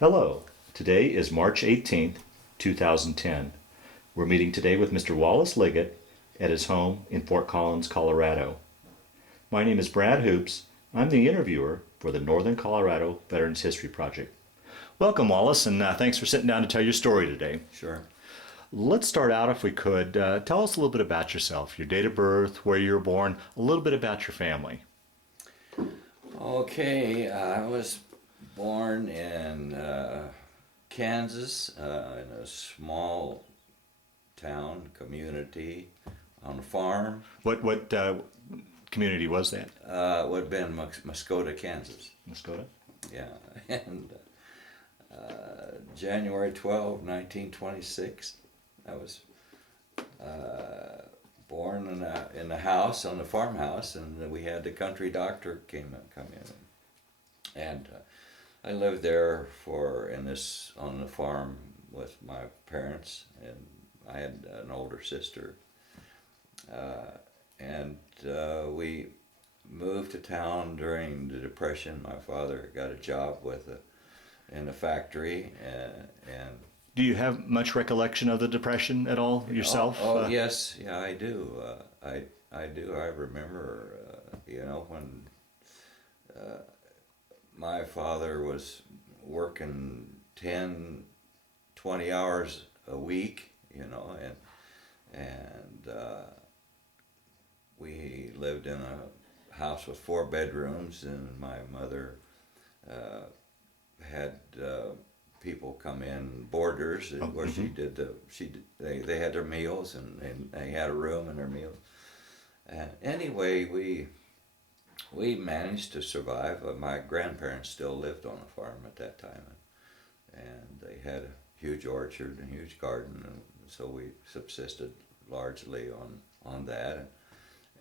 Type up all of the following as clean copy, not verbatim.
Hello, today is March 18th, 2010. We're meeting today with Mr. Wallace Liggett at his home in Fort Collins, Colorado. My name is Brad Hoops. I'm the interviewer for the Northern Colorado Veterans History Project. Welcome, Wallace, and thanks for sitting down to tell your story today. Sure. Let's start out, if we could. Tell us a little bit about yourself, your date of birth, where you were born, a little bit about your family. Okay, I was born in Kansas, in a small town community on a farm. What community was that? It would have been Muscotah, Kansas. Muscotah? Yeah, and January 12, 1926, I was born in the house, on the farmhouse, and we had the country doctor come in, and I lived there on the farm with my parents, and I had an older sister, and we moved to town during the Depression. My father got a job in a factory, and Do you have much recollection of the Depression at all yourself? Yes, yeah, I do. I do. I remember, when my father was working 10, 20 hours a week, and we lived in a house with 4 bedrooms, and my mother had people come in, boarders, where they had their meals, and they had a room and their meals. And anyway, we managed to survive. My grandparents still lived on the farm at that time, and they had a huge orchard and huge garden, and so we subsisted largely on that,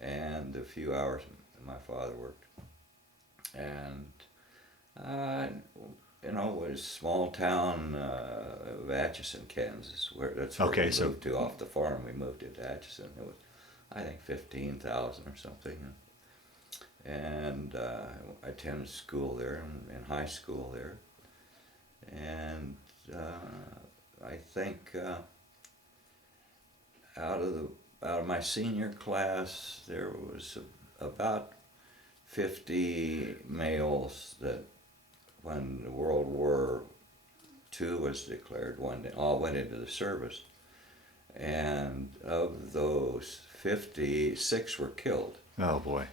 and the few hours my father worked. And it was a small town of Atchison, Kansas, that's where we moved to off the farm. We moved into Atchison. It was, I think, 15,000 or something. And I attended school there and high school there. And I think out of my senior class, there was about 50 males that, when World War II was declared, all went into the service. And of those 50, 6 were killed. Oh, boy.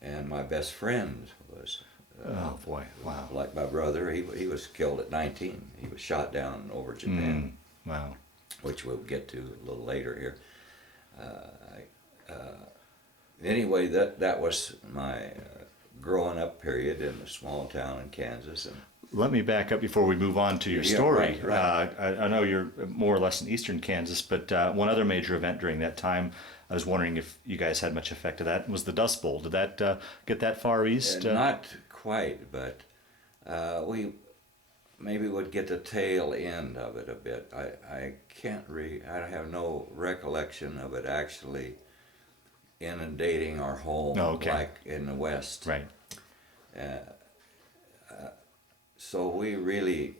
And my best friend was, oh, boy, wow. Like my brother, he was killed at 19. He was shot down over Japan. Wow. Which we'll get to a little later here. Anyway, that was my growing up period in a small town in Kansas. And let me back up before we move on to your story. Right. I know you're more or less in eastern Kansas, but one other major event during that time, I was wondering if you guys had much effect of that, was the Dust Bowl. Did that get that far east? Not quite, but we maybe would get the tail end of it a bit. I have no recollection of it actually inundating our home like in the West. Right. So we really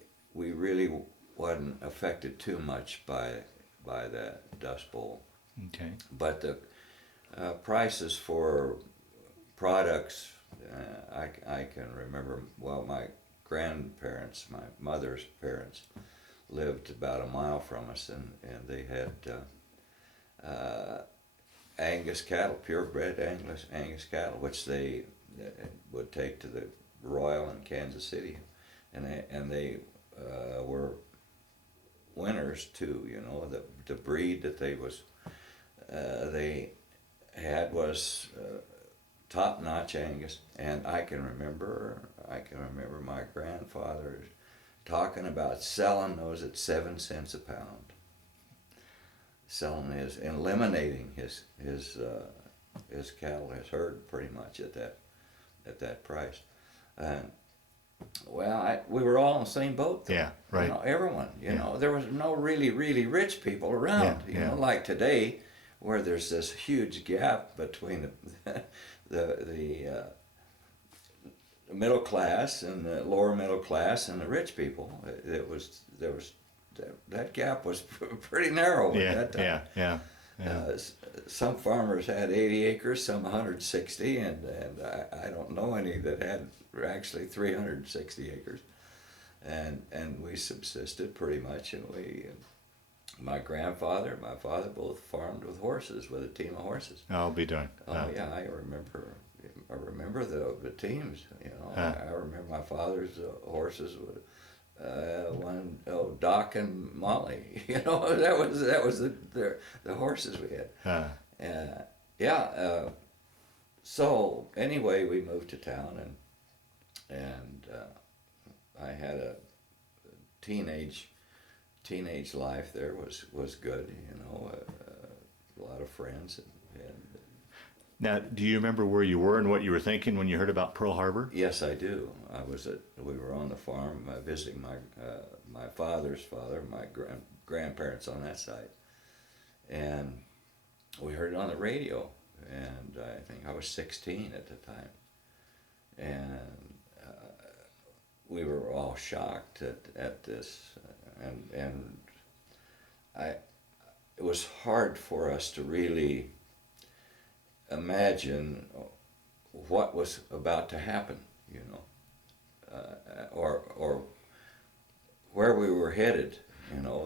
wasn't affected too much by that Dust Bowl. Okay. But the prices for products, I can remember. Well, my grandparents, my mother's parents, lived about a mile from us, and they had Angus cattle, purebred Angus cattle, which they would take to the Royal in Kansas City, and they were winners too. The breed that they had was top-notch Angus, and I can remember my grandfather talking about selling those at 7 cents a pound. Eliminating his cattle, his herd, pretty much at that price. We were all in the same boat, though. Yeah, right. Everyone, there was no really rich people around. Like today, where there's this huge gap between the middle class and the lower middle class and the rich people. That gap was pretty narrow at that time. Yeah. Some farmers had 80 acres, some 160, and I don't know any that had actually 360 acres. And we subsisted pretty much, and my grandfather and my father both farmed with horses, with a team of horses. I'll be darned. Oh yeah, I remember the teams. I remember my father's horses with Doc and Molly. That was the horses we had. So anyway, we moved to town, and I had a teenage life there was good. A lot of friends and Now, do you remember where you were and what you were thinking when you heard about Pearl Harbor? Yes, I do. We were on the farm visiting my father's father, my grandparents on that side, and we heard it on the radio. And I think I was 16 at the time, and we were all shocked at this, and it was hard for us to really imagine what was about to happen, or where we were headed.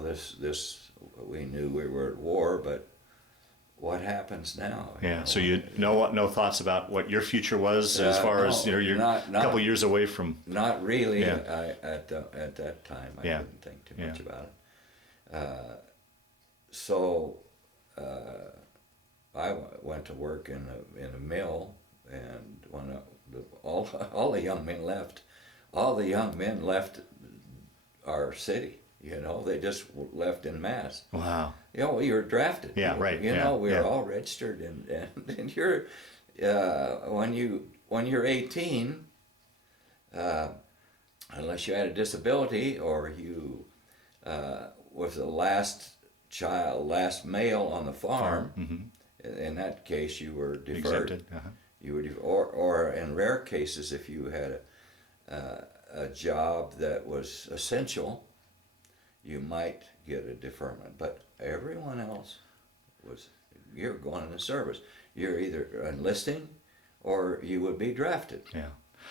This we knew we were at war, but what happens now? Yeah. So you no thoughts about what your future was as far as you're a couple years away from. Not really. Yeah. At that time, I Yeah. didn't think too much about it. So I went to work in a mill, and when all the young men left, our city. They just left en masse. Wow. We were drafted. Yeah, right. We were all registered, and you're when you're 18, unless you had a disability or you was the last male on the farm. Mm-hmm. In that case, you were deferred. Exempted. Uh-huh. You were or in rare cases, if you had a job that was essential, you might get a deferment, but everyone else you're going in the service. You're either enlisting or you would be drafted. Yeah.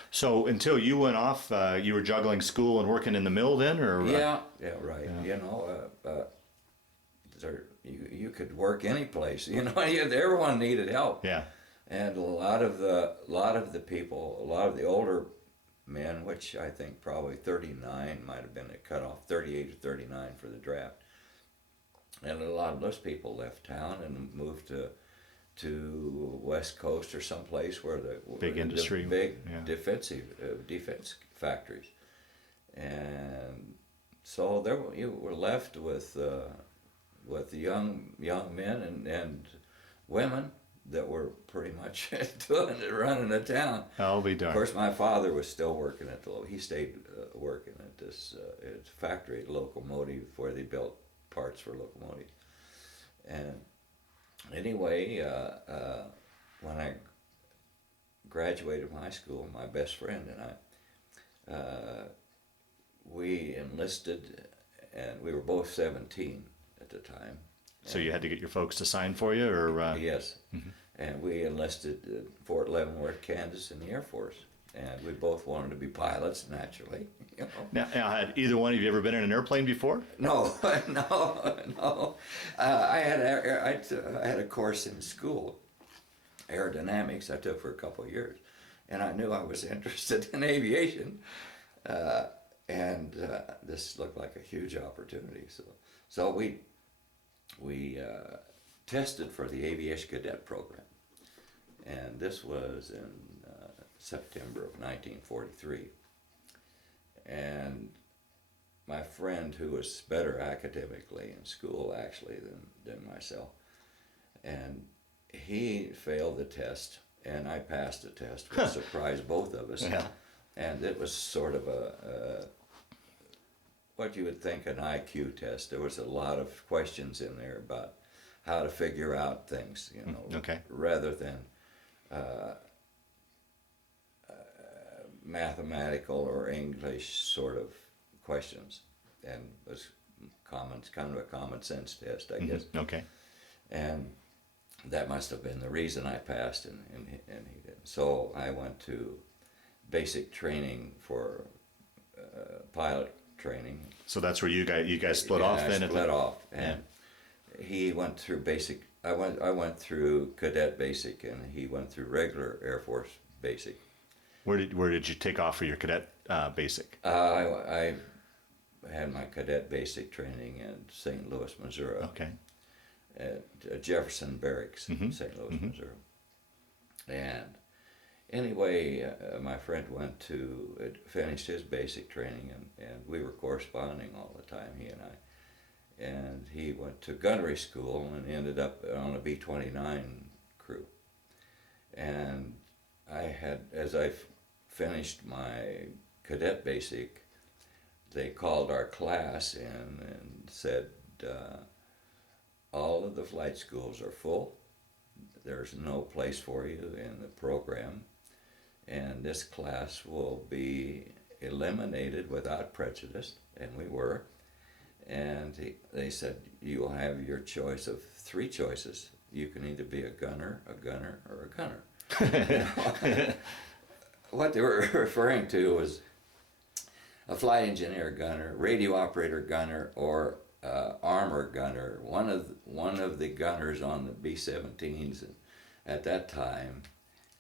So until you went off, you were juggling school and working in the mill then, or? Yeah, right. Yeah. You could work any place. Everyone needed help. Yeah. And a lot of the people, a lot of the older men, which I think probably 39 might have been the cutoff, 38 or 39 for the draft. And a lot of those people left town and moved to West Coast or someplace where the big industry, big defense factories. And so you were left with the young men and women that were pretty much running the town. I'll be darned. Of course, my father was still working he stayed working at this factory, locomotive, where they built parts for locomotives. And anyway, when I graduated from high school, my best friend and I, we enlisted, and we were both 17 at the time. So you had to get your folks to sign for you, or? Yes. Mm-hmm. And we enlisted at Fort Leavenworth, Kansas, in the Air Force. And we both wanted to be pilots, naturally. Now, had either one of you ever been in an airplane before? No. I had a course in school, aerodynamics, I took for a couple of years. And I knew I was interested in aviation. And this looked like a huge opportunity. So we tested for the aviation cadet program, and this was in September of 1943. And my friend, who was better academically in school actually than myself, and he failed the test, and I passed the test, which surprised both of us. Yeah. And it was sort of what you would think an IQ test. There was a lot of questions in there about how to figure out things, rather than mathematical or English sort of questions, and it was kind of a common sense test, I guess. Okay. And that must have been the reason I passed, and he didn't. So I went to basic training for pilot training. So that's where you guys split off then? I split off, and he went through basic. I went through cadet basic, and he went through regular Air Force basic. Where did you take off for your cadet basic? I had my cadet basic training in St. Louis, Missouri. Okay. At Jefferson Barracks, in St. Louis, Missouri. And anyway, my friend finished his basic training, and we were corresponding all the time, he and I. And he went to gunnery school and ended up on a B-29 crew. And as I finished my cadet basic, they called our class in and said, all of the flight schools are full. There's no place for you in the program, and this class will be eliminated without prejudice, and we were. And they said, you will have your choice of 3 choices. You can either be a gunner, or a gunner. What they were referring to was a flight engineer gunner, radio operator gunner, or armor gunner. One of the gunners on the B-17s at that time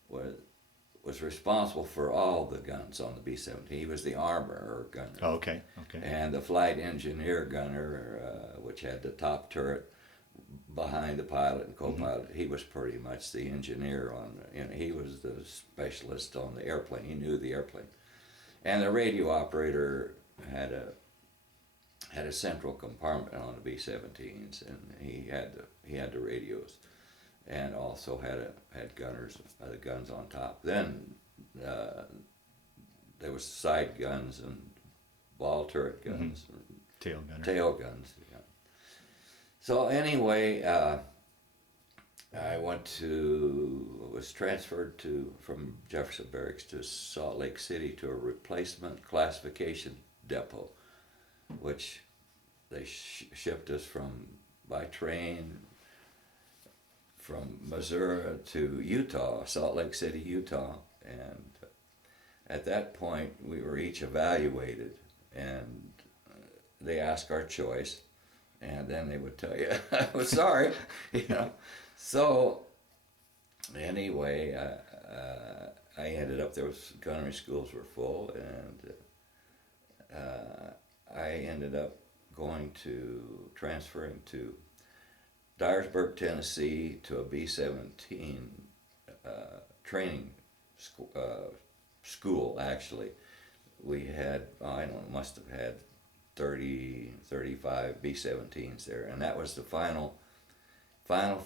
was responsible for all the guns on the B-17. He was the armor gunner. Oh, okay. And the flight engineer gunner, which had the top turret behind the pilot and co-pilot, he was pretty much the engineer he was the specialist on the airplane. He knew the airplane. And the radio operator had a central compartment on the B-17s, and he had the radios, and also had the guns on top. Then there was side guns and ball turret guns, and tail guns. Yeah. So anyway, I was transferred from Jefferson Barracks to Salt Lake City to a replacement classification depot, which they shipped us by train from Missouri to Utah, Salt Lake City, Utah. And at that point, we were each evaluated, and they asked our choice, and then they would tell you, I was sorry, So anyway, I ended up, gunnery schools were full, and I ended up transferring to Dyersburg, Tennessee, to a B-17 training school, actually. We had, must have had 30, 35 B-17s there, and that was the final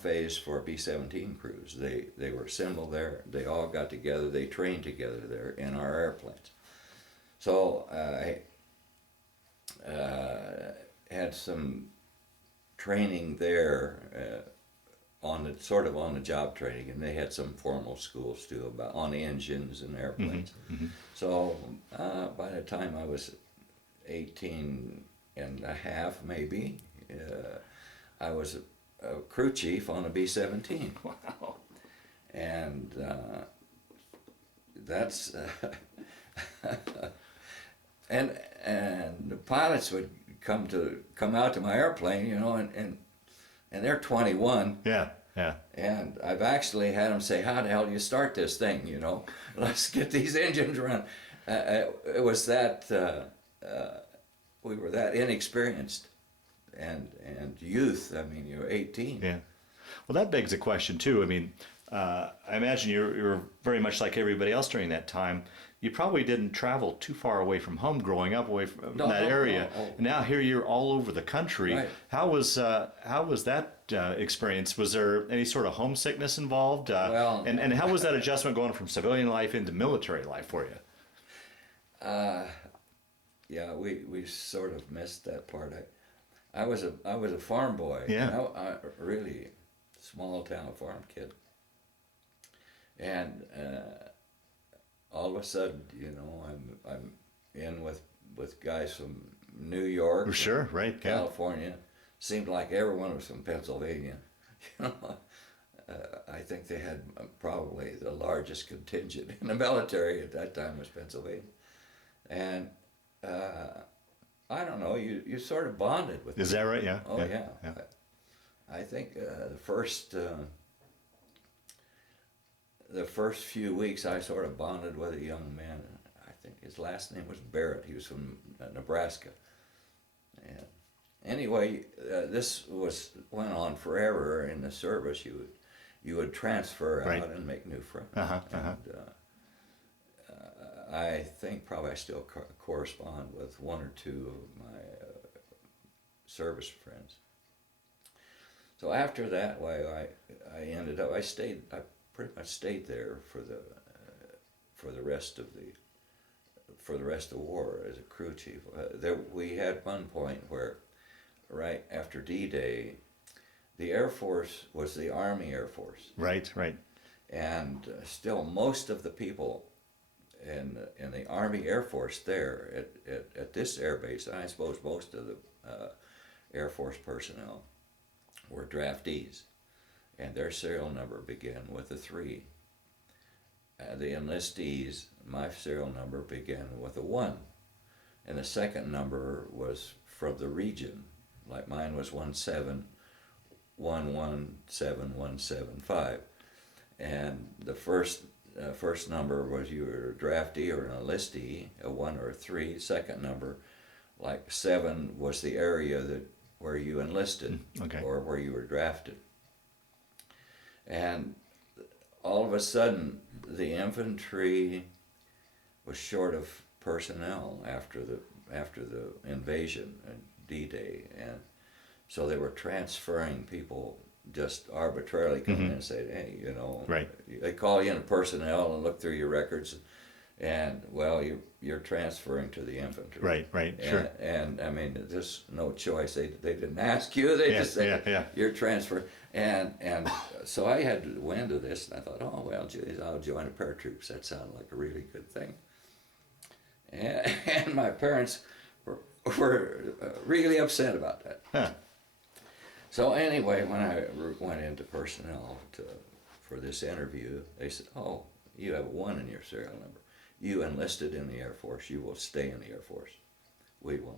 phase for B-17 crews. They were assembled there, they all got together, they trained together there in our airplanes. So I had some training there on the job training, and they had some formal schools too on engines and airplanes. So by the time I was 18 and a half, maybe, I was a crew chief on a B-17. Wow. And that's and the pilots would come out to my airplane, and they're 21. Yeah. And I've actually had them say, "How the hell do you start this thing? Let's get these engines running." It was that we were that inexperienced and youth. I mean, you're 18. Yeah. Well, that begs a question too. I mean, I imagine you were very much like everybody else during that time. You probably didn't travel too far away from home growing up away from that area. No. And now here you're all over the country. Right. How was that experience? Was there any sort of homesickness involved? And how was that adjustment going from civilian life into military life for you? Yeah, we sort of missed that part. I was a farm boy. Yeah. I really small town farm kid. And all of a sudden, you know, I'm in with guys from New York, Sure, right, yeah. California. Seemed like everyone was from Pennsylvania. You know, I think they had probably the largest contingent in the military at that time was Pennsylvania, and I don't know. You sort of bonded with. Is that right? Yeah. Oh yeah. I think the first few weeks I sort of bonded with a young man. I think his last name was Barrett. He was from Nebraska. And anyway, this went on forever in the service. You would transfer out and make new friends. And I think probably I still correspond with one or two of my service friends. So after that, I ended up. I pretty much stayed there for the rest of the war as a crew chief. We had one point where, right after D-Day, the Air Force was the Army Air Force. Right. And still, most of the people in the Army Air Force there at this air base, and I suppose most of the Air Force personnel, were draftees, and their serial number began with a 3. The enlistees, my serial number began with a 1, and the second number was from the region, like mine was 1711775, and the first number was you were a draftee or an enlistee, a 1 or a 3. Second number, like 7, was the area where you enlisted or where you were drafted. And all of a sudden, the infantry was short of personnel after the invasion and D-Day, and so they were transferring people just arbitrarily, come in and say, hey, you know, they call you in personnel and look through your records, and well, you're transferring to the infantry. Right, and, sure. And I mean, there's no choice. They didn't ask you. They just said you're transferred. And so I had wind of this, and I thought, oh well, geez, I'll join the paratroops. That sounded like a really good thing. And my parents were really upset about that. Huh. So anyway, when I went into personnel for this interview, they said, oh, you have a 1 in your serial number. You enlisted in the Air Force. You will stay in the Air Force. We will,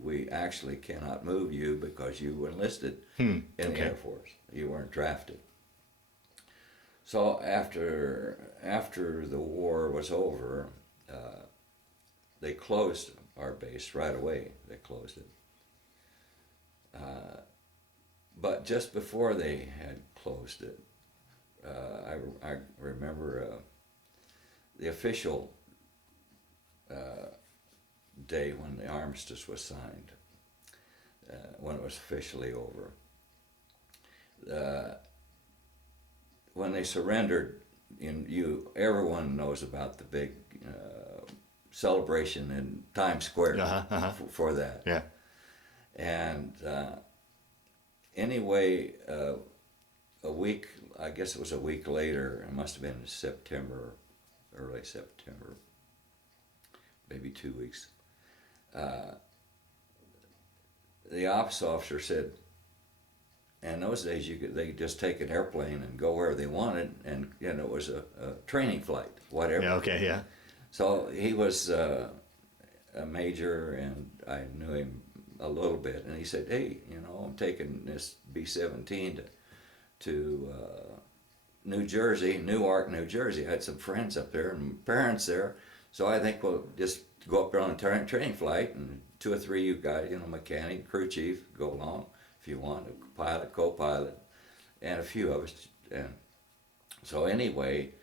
we actually cannot move you because you enlisted in the Air Force. You weren't drafted. So after the war was over, they closed our base right away. They closed it. But just before they had closed it, I remember the official day when the armistice was signed, when it was officially over. When they surrendered, everyone knows about the big celebration in Times Square for that. Yeah. And anyway, a week, I guess it was a week later, it must have been September, early September, maybe 2 weeks, the ops officer said, in those days they could just take an airplane and go where they wanted, and it was a training flight, whatever. Yeah, okay, yeah. So he was a major, and I knew him a little bit, and he said, hey, I'm taking this B-17 to New Jersey, Newark, New Jersey. I had some friends up there and parents there, so I think we'll just go up there on a training flight, and 2 or 3 you guys, mechanic, crew chief, go along if you want, a pilot, co-pilot, and a few of us. And so anyway,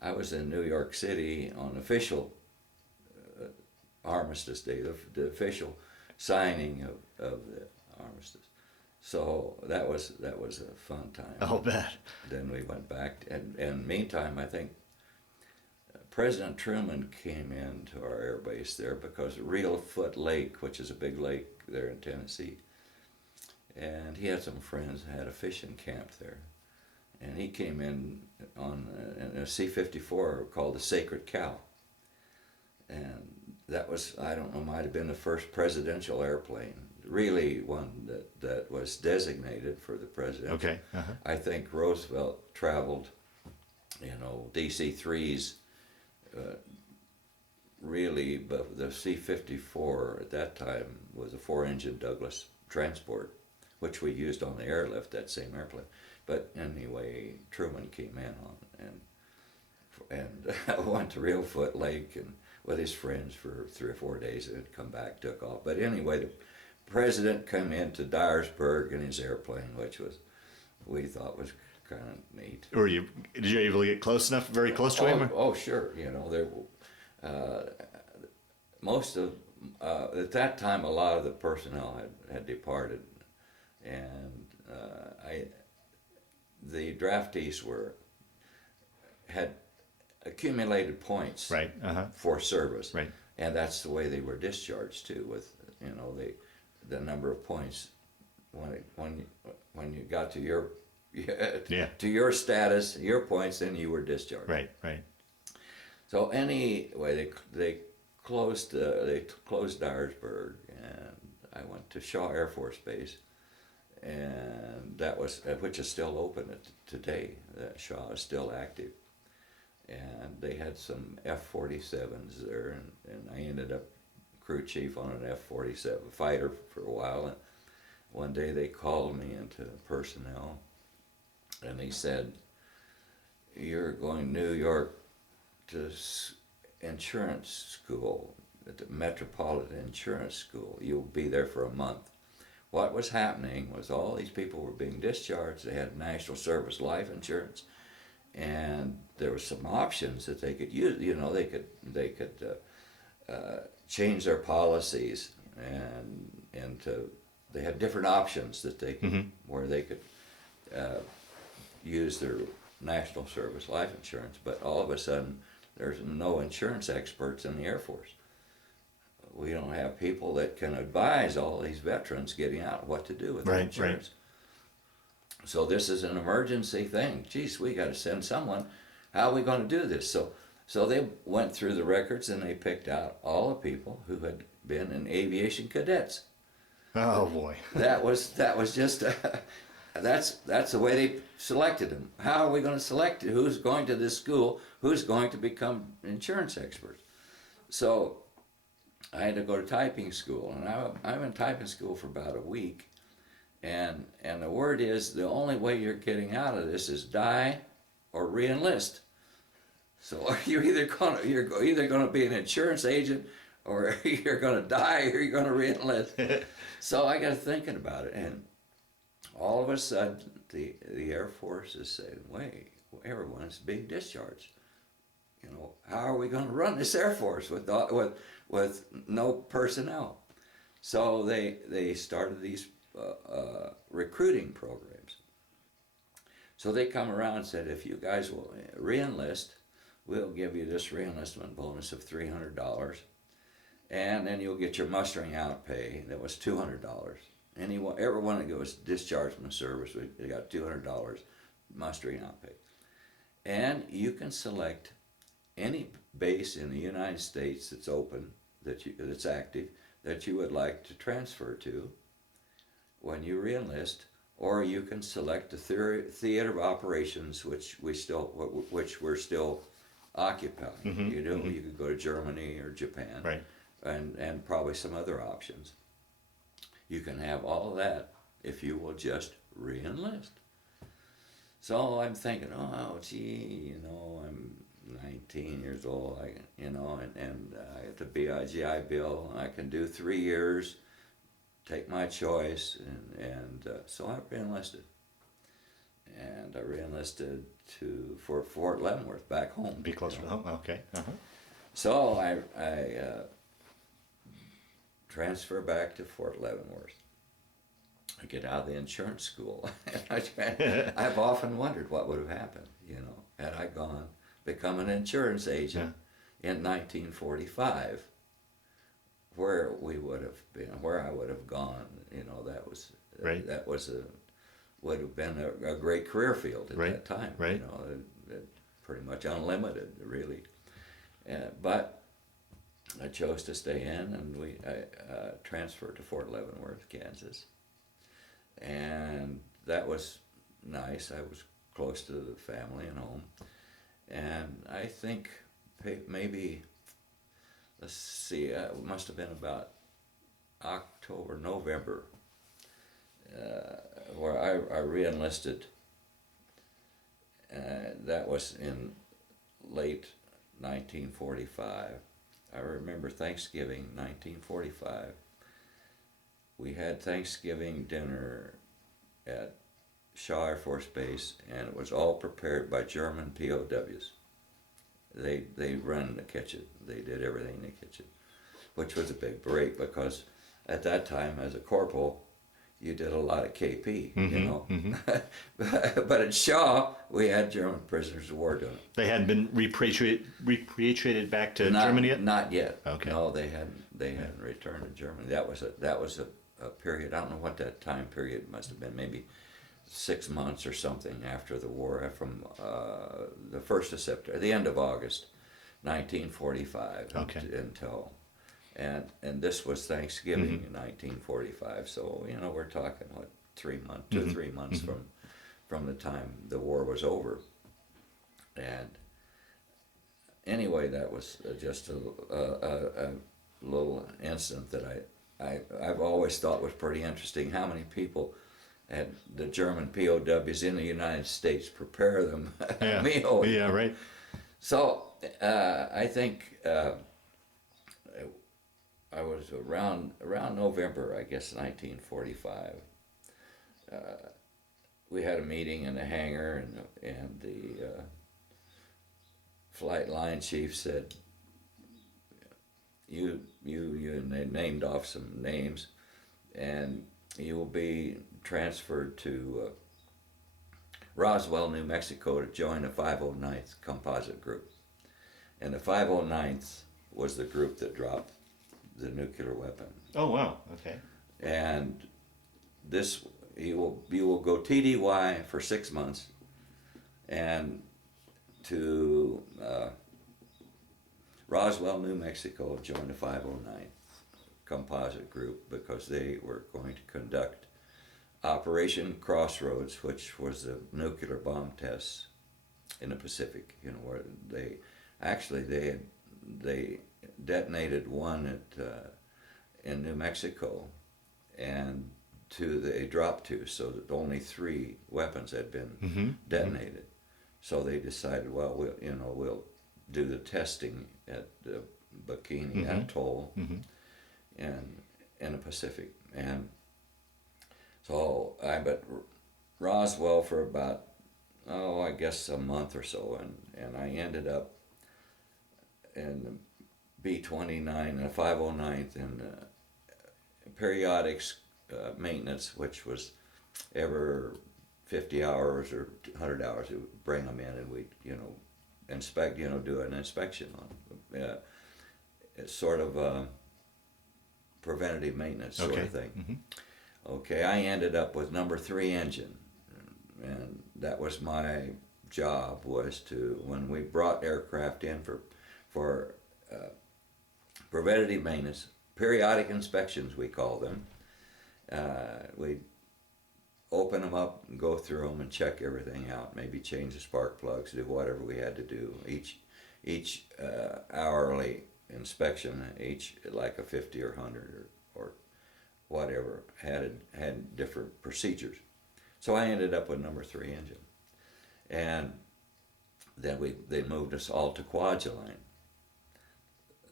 I was in New York City on official Armistice Day, the official signing of the armistice. So that was a fun time. I'll bet. Then we went back, and meantime, I think President Truman came into our air base there because Real Foot Lake, which is a big lake there in Tennessee, and he had some friends that had a fishing camp there. and he came in on a C-54 called the Sacred Cow. And that was, I don't know, might have been the first presidential airplane, really one that was designated for the president. Okay. I think Roosevelt traveled, DC-3s, really, but the C-54 at that time was a 4-engine Douglas transport, which we used on the airlift, that same airplane. But anyway, Truman came in and went to Reelfoot Lake and with his friends for 3 or 4 days, and come back, took off. But anyway, the president came into Dyersburg in his airplane, which we thought was kind of neat. Did you able to get close enough, very close to him? Oh, sure. There, most of at that time, a lot of the personnel had departed, and the draftees had accumulated points, right, for service, right, and that's the way they were discharged too. With the number of points when you got to your to your status, your points, then you were discharged. Right, right. So anyway, they closed Dyersburg, and I went to Shaw Air Force Base, and that was, which is still open today. That Shaw is still active, and they had some F-47s there, and I ended up crew chief on an F-47 fighter for a while. And one day they called me into personnel, and he said, "You're going to New York to insurance school, at the Metropolitan Insurance School. You'll be there for a month." What was happening was all these people were being discharged. They had National Service life insurance, and there were some options that they could use. They could change their policies, and they had different options that they could, where they could use their National Service life insurance. But all of a sudden, there's no insurance experts in the Air Force. We don't have people that can advise all these veterans getting out what to do with their insurance. Right. So this is an emergency thing. Geez, we got to send someone. How are we going to do this? So they went through the records, and they picked out all the people who had been in aviation cadets. Oh boy. That was just that's the way they selected them. How are we going to select who's going to this school? Who's going to become insurance experts? So I had to go to typing school, and I'm in typing school for about a week, and the word is the only way you're getting out of this is die or re-enlist. So you're either going to be an insurance agent, or you're going to die, or you're going to re-enlist. So I got thinking about it, and all of a sudden the Air Force is saying, "Wait, everyone's being discharged. How are we going to run this Air Force with no personnel?" So they started these recruiting programs. So they come around and said, "If you guys will re-enlist, we'll give you this re-enlistment bonus of $300, and then you'll get your mustering out pay." That was $200. Everyone that was discharged from the service, they got $200 mustering out pay, and you can select any base in the United States that's open, that's active, that you would like to transfer to when you re-enlist, or you can select the theater of operations, which we're still occupying. You could go to Germany or Japan, right, and probably some other options. You can have all of that if you will just re-enlist. So I'm thinking, oh gee, I'm 19 years old, and I get the BIGI bill, and I can do 3 years, take my choice, and so I re-enlisted. And I re-enlisted for Fort Leavenworth, back home. Be closer to home, okay. So I transfer back to Fort Leavenworth. I get out of the insurance school. I've often wondered what would have happened, had I become an insurance agent in 1945, where we would have been, where I would have gone. That was right. That was would have been a great career field at that time. Right. You know, pretty much unlimited, really. But I chose to stay in, and I transferred to Fort Leavenworth, Kansas. And that was nice. I was close to the family and home. And I think maybe, let's see, it must have been about October, November, where I re-enlisted. That was in late 1945. I remember Thanksgiving, 1945. We had Thanksgiving dinner at Shaw Air Force Base, and it was all prepared by German POWs. They run the kitchen. They did everything in the kitchen, which was a big break because at that time, as a corporal, you did a lot of KP, you know. But at Shaw, we had German prisoners of war doing it. They hadn't been repatriated back to Germany yet? Not yet. Okay. No, they hadn't returned to Germany. That was a period. I don't know what that time period must have been. Maybe 6 months or something after the war, from the 1st of September, the end of August, 1945, until. And this was Thanksgiving in 1945, so you know we're talking what 3 months, 2-3 months from the time the war was over. And anyway, that was just a little incident that I've always thought was pretty interesting. How many people had the German POWs in the United States prepare them a meal? Yeah, right. So I think. I was around November, I guess, 1945. We had a meeting in the hangar, and the flight line chief said, "You," and they named off some names, and you will be transferred to Roswell, New Mexico, to join the 509th Composite Group, and the 509th was the group that dropped the nuclear weapon. Oh wow! Okay. And this, you will go TDY for 6 months, and to Roswell, New Mexico, join the 509th Composite Group because they were going to conduct Operation Crossroads, which was the nuclear bomb tests in the Pacific. You know, where they detonated one in New Mexico, and they dropped two, so that only 3 weapons had been detonated. So they decided, well, we'll do the testing at the Bikini Atoll in the Pacific. And so I bet Roswell for about, I guess a month or so, and I ended up in the B-29 and the 509th and periodics maintenance, which was every 50 hours or 100 hours, we would bring them in and we'd, inspect, do an inspection on them. It's sort of a preventative maintenance sort of thing. Okay, I ended up with number 3 engine, and that was my job, was to, when we brought aircraft in for preventative maintenance, periodic inspections we call them, we'd open them up and go through them and check everything out, maybe change the spark plugs, do whatever we had to do. Each hourly inspection, each like a 50 or 100 or whatever, had different procedures. So I ended up with number 3 engine. And then they moved us all to Kwajalein.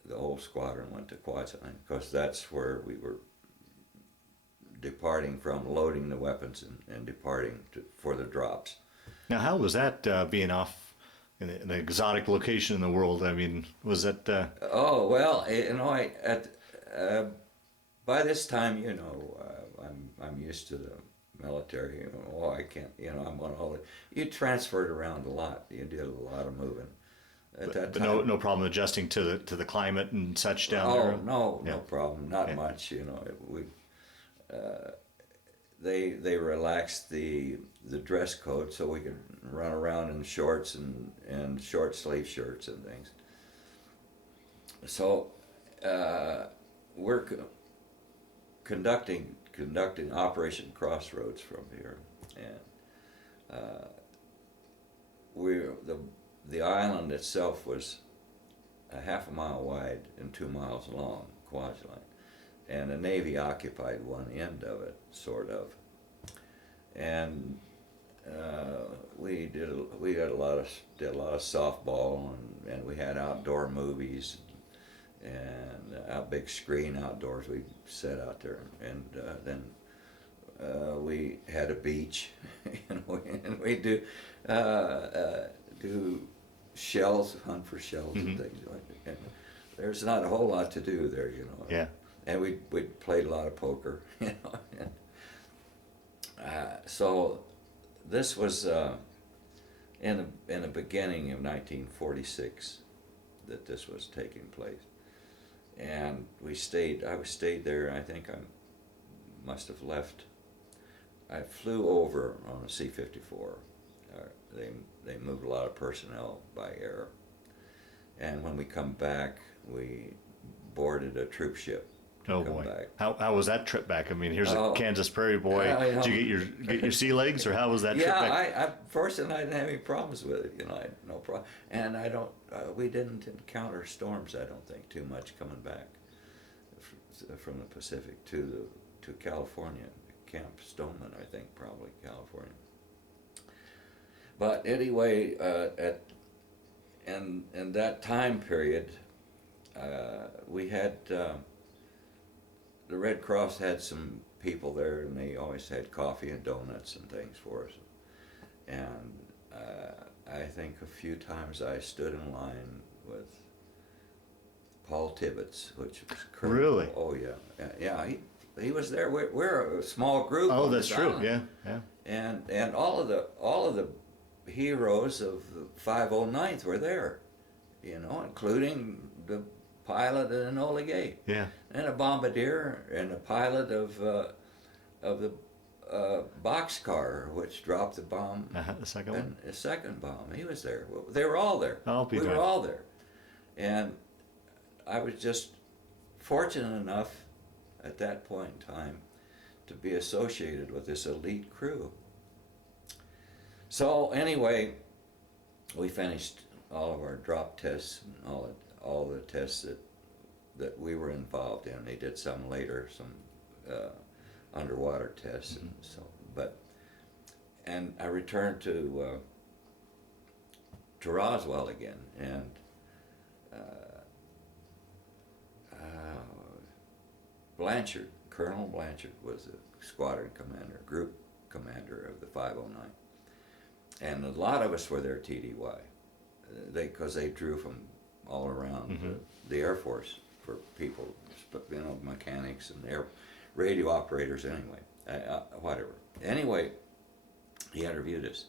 The whole squadron went to Kwajalein because that's where we were departing from, loading the weapons and departing for the drops. Now, how was that being off in an exotic location in the world? I mean, was that? Oh well, by this time, I'm used to the military. I can't. I'm on holiday. You transferred around a lot. You did a lot of moving. At that time, but no problem adjusting to the climate and such down there. No problem. Not much. they relaxed the dress code so we could run around in shorts and short sleeve shirts and things. So we're conducting Operation Crossroads from here, and the island itself was a half a mile wide and 2 miles long, Kwajalein, and the Navy occupied one end of it, sort of, and we did a lot of softball, and we had outdoor movies and a big screen outdoors we set out there, and then we had a beach, and we do shells, hunt for shells and things like that. And there's not a whole lot to do there, you know. Yeah. And we played a lot of poker, you know. And, so this was in the beginning of 1946 that this was taking place. And I stayed there. I think I must have left. I flew over on a C-54. They moved a lot of personnel by air. And when we come back, we boarded a troop ship. Oh boy! Back. How was that trip back? I mean, here's a Kansas Prairie boy. Did you get your sea legs, or how was that trip back? Yeah, fortunately, I didn't have any problems with it. You know, I had no problem. And I don't. We didn't encounter storms. I don't think too much coming back from the Pacific to California, Camp Stoneman. I think probably California. But anyway, in that time period, we had. The Red Cross had some people there, and they always had coffee and donuts and things for us. And I think a few times I stood in line with Paul Tibbets, which was Colonel. Really? Oh yeah, yeah. He was there. We're a small group. Oh, that's true. Yeah, yeah. And all of the heroes of the 509th were there, you know, including the pilot and an Enola Gay. Yeah. And a bombardier and a pilot of the boxcar, which dropped the bomb. The second one? The second bomb. He was there. They were all there. We were all there. And I was just fortunate enough at that point in time to be associated with this elite crew. So anyway, we finished all of our drop tests and all the tests that we were involved in. They did some later, some underwater tests, and so. And I returned to Roswell again, and Blanchard, Colonel Blanchard, was the squadron commander, group commander of the 509, and a lot of us were there TDY, because they drew from all around the Air Force for people, you know, mechanics and air radio operators. Anyway, whatever. Anyway, he interviewed us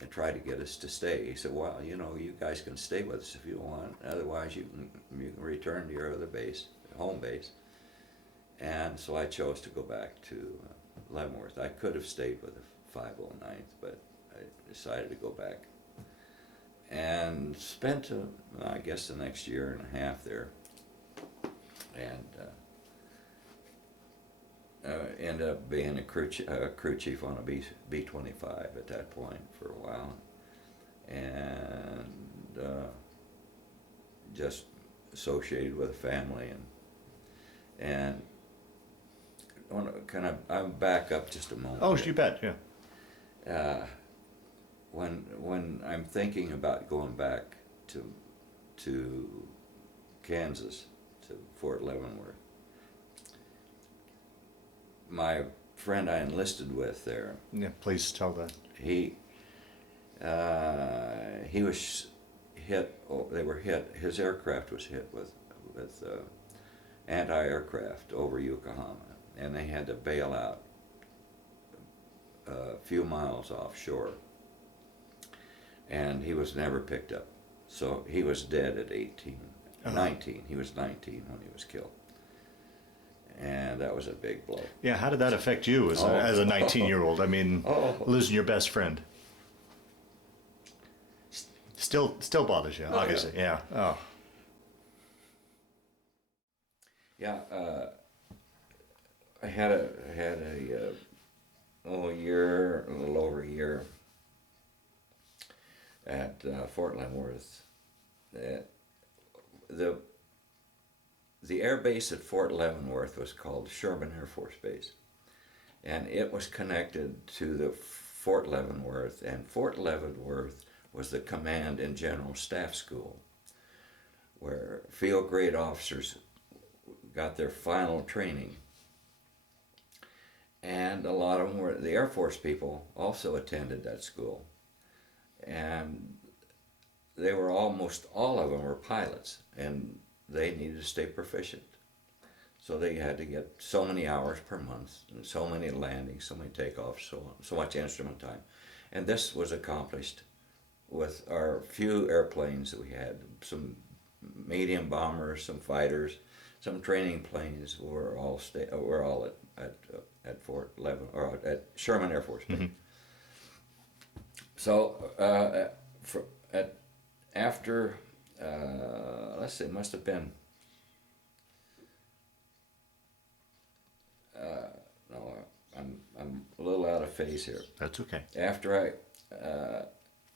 and tried to get us to stay. He said, "Well, you know, you guys can stay with us if you want. Otherwise, you can return to your other base, home base." And so I chose to go back to Leavenworth. I could have stayed with the 509th, but I decided to go back. And spent, I guess, the next year and a half there, and ended up being a crew chief on a B-25 at that point for a while, and just associated with a family, and I'll back up just a moment. Oh, you bet, yeah. When I'm thinking about going back to Kansas, to Fort Leavenworth, my friend I enlisted with there. Yeah, please tell that. He was hit. They were hit. His aircraft was hit with anti-aircraft over Yokohama, and they had to bail out a few miles offshore. And he was never picked up. So he was dead at 19. He was 19 when he was killed. and that was a big blow. Yeah, how did that affect you as a 19-year-old? I mean, losing your best friend. Still bothers you, obviously. Yeah. Oh. Yeah. I had a year, a little over a year at Fort Leavenworth. The air base at Fort Leavenworth was called Sherman Air Force Base, and it was connected to the Fort Leavenworth, and Fort Leavenworth was the Command and General Staff School, where field grade officers got their final training. And a lot of them were, the Air Force people also attended that school. And they were almost all of them were pilots, and they needed to stay proficient. So they had to get so many hours per month, and so many landings, so many takeoffs, so much instrument time. And this was accomplished with our few airplanes that we had, some medium bombers, some fighters, some training planes were all at Fort Leavenworth, or at Sherman Air Force Base. Mm-hmm. So after let's see, it must have been no, I'm a little out of phase here. That's okay. After I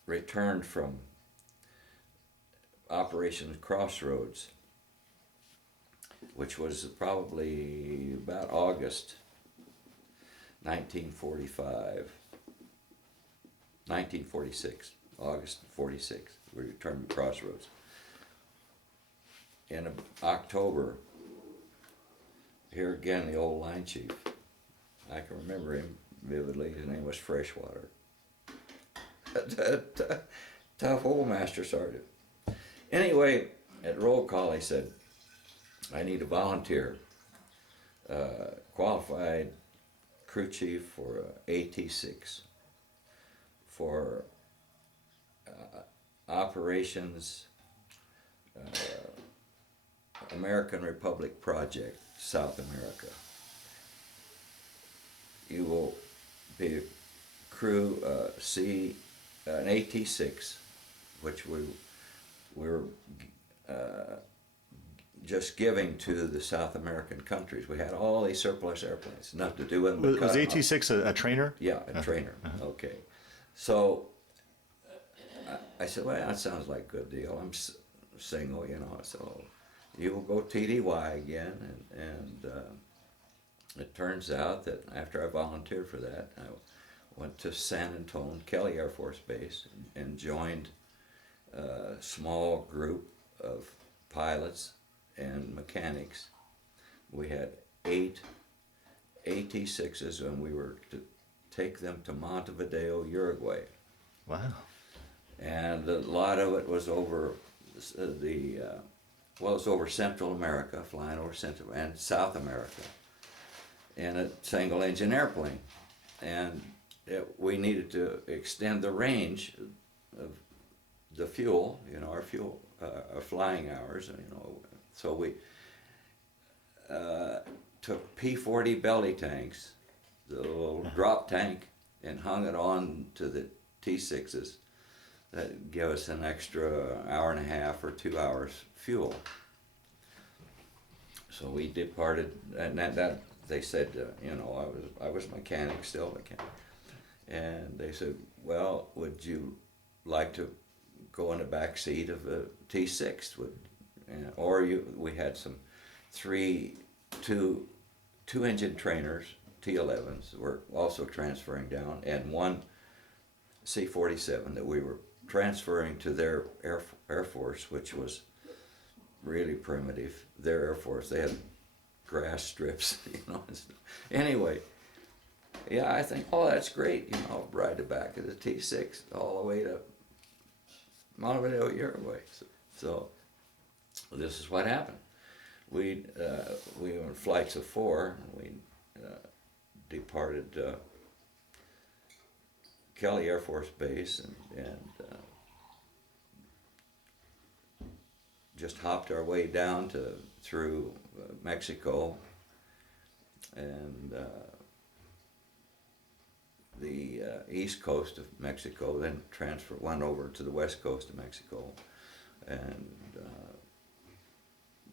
returned from Operation Crossroads, which was probably about August 1946, August 46, we returned to Crossroads. In October, here again, the old line chief, I can remember him vividly, his name was Freshwater. Tough old master sergeant. Anyway, at roll call he said, I need a volunteer, qualified crew chief for AT-6 for operations American Republic Project, South America. You will be crew C, an AT-6, which we're just giving to the South American countries. We had all these surplus airplanes, nothing to do with them. Was AT-6 a trainer? Yeah, a trainer. Okay. So I said, well, that sounds like a good deal. I'm single, you know, so you will go TDY again. And it turns out that after I volunteered for that, I went to San Antonio, Kelly Air Force Base, and joined a small group of pilots and mechanics. We had 8 AT-6s, and we were to take them to Montevideo, Uruguay. Wow. And a lot of it was over it was over Central America, flying over Central and South America in a single engine airplane. And we needed to extend the range of the fuel, you know, our fuel, our flying hours, you know. So we took P-40 belly tanks, the little drop tank, and hung it on to the T-6s. That give us an extra hour and a half or 2 hours fuel. So we departed, and that they said, you know, I was mechanic, still mechanic, and they said, well, would you like to go in the back seat of a T-6? We had some two engine trainers, T-11s, were also transferring down, and one C-47 that we were transferring to their Air Force, which was really primitive. Their Air Force, they had grass strips, you know. Anyway, yeah, I think, oh, that's great, you know, ride the back of the T-6 all the way to Montevideo, Uruguay. So this is what happened. We were in flights of 4, and we departed Kelly Air Force Base and just hopped our way down through Mexico, and the east coast of Mexico, then went over to the west coast of Mexico, and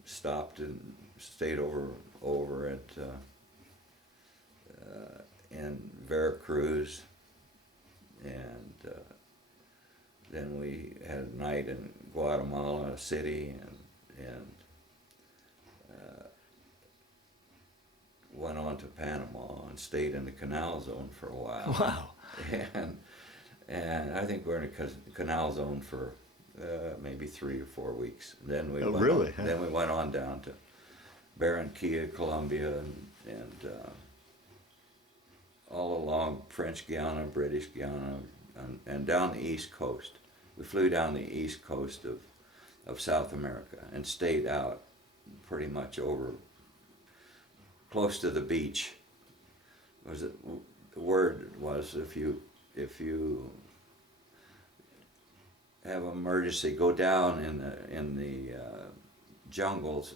stopped and stayed over at in Veracruz, and then we had a night in Guatemala City, and went on to Panama and stayed in the canal zone for a while. Wow. And I think we're in the canal zone for maybe 3 or 4 weeks. Then we Then we went on down to Barranquilla, Colombia, and all along French Guiana, British Guiana, and down the east coast. We flew down the east coast of South America and stayed out pretty much over close to the beach. The word was if you have an emergency, go down in the jungles.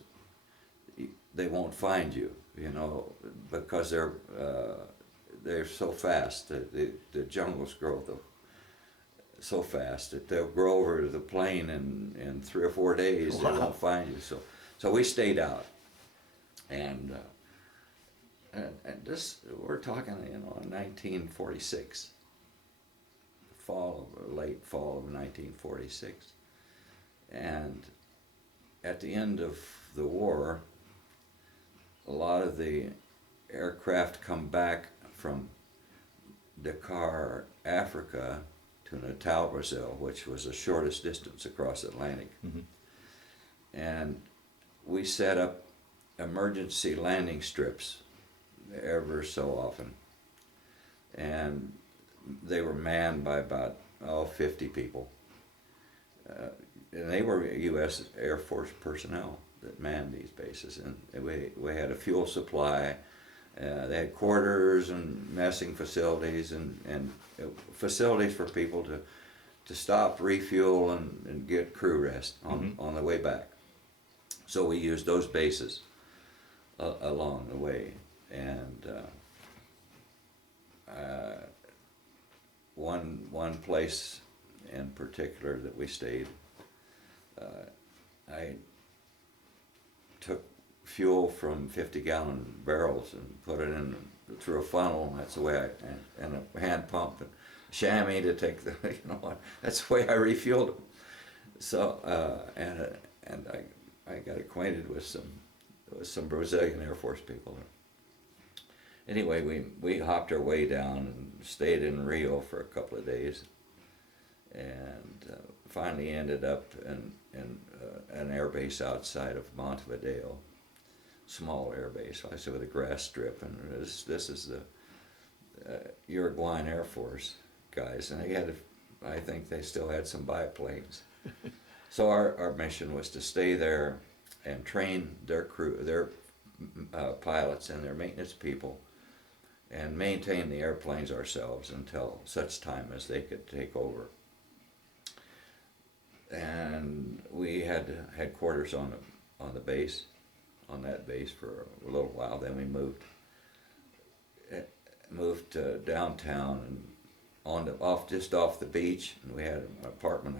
They won't find you, because they're so fast. The jungles grow so fast that they'll grow over the plain in 3 or 4 days. Wow. They won't find you. So we stayed out, and this, we're talking, in 1946, late fall of 1946, and at the end of the war, a lot of the aircraft come back from Dakar, Africa, to Natal, Brazil, which was the shortest distance across the Atlantic. Mm-hmm. And we set up emergency landing strips ever so often, and they were manned by about 50 people, and they were U.S. Air Force personnel that manned these bases, and we had a fuel supply. They had quarters and messing facilities and facilities for people to stop, refuel, and get crew rest on the way back. So we used those bases along the way. And one place in particular that we stayed, I took fuel from 50-gallon barrels and put it in through a funnel. That's the way and a hand pump and chamois to take the, that's the way I refueled them. So and I got acquainted with some Brazilian Air Force people. Anyway, we hopped our way down and stayed in Rio for a couple of days, and finally ended up in an air base outside of Montevideo, small air base, I said, with a grass strip, and this is the Uruguayan Air Force guys, and I think they still had some biplanes. So our mission was to stay there and train their crew, their pilots and their maintenance people, and maintain the airplanes ourselves until such time as they could take over. And we had headquarters on the base, on that base for a little while. Then we moved to downtown and just off the beach, and we had an apartment.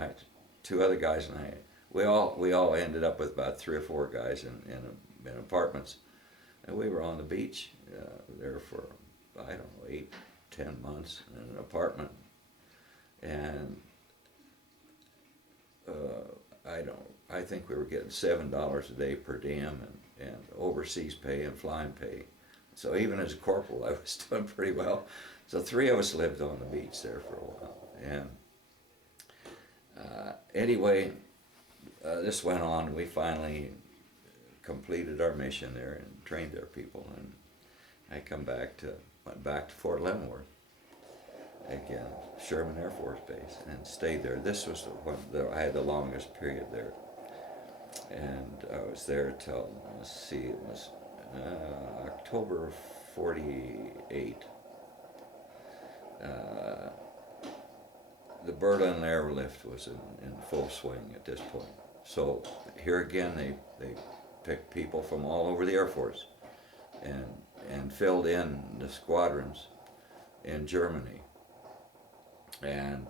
Two other guys and I. We all ended up with about 3 or 4 guys in apartments, and we were on the beach there for, I don't know, 8, 10 months in an apartment, and I think we were getting $7 a day per diem and overseas pay and flying pay. So even as a corporal, I was doing pretty well. So 3 of us lived on the beach there for a while, and anyway, this went on. We finally completed our mission there and trained their people, and I went back to Fort Leavenworth again, Sherman Air Force Base, and stayed there. This was I had the longest period there, and I was there till, let's see, it was October of '48. The Berlin Airlift was in full swing at this point. So here again, they picked people from all over the Air Force, and and filled in the squadrons in Germany. And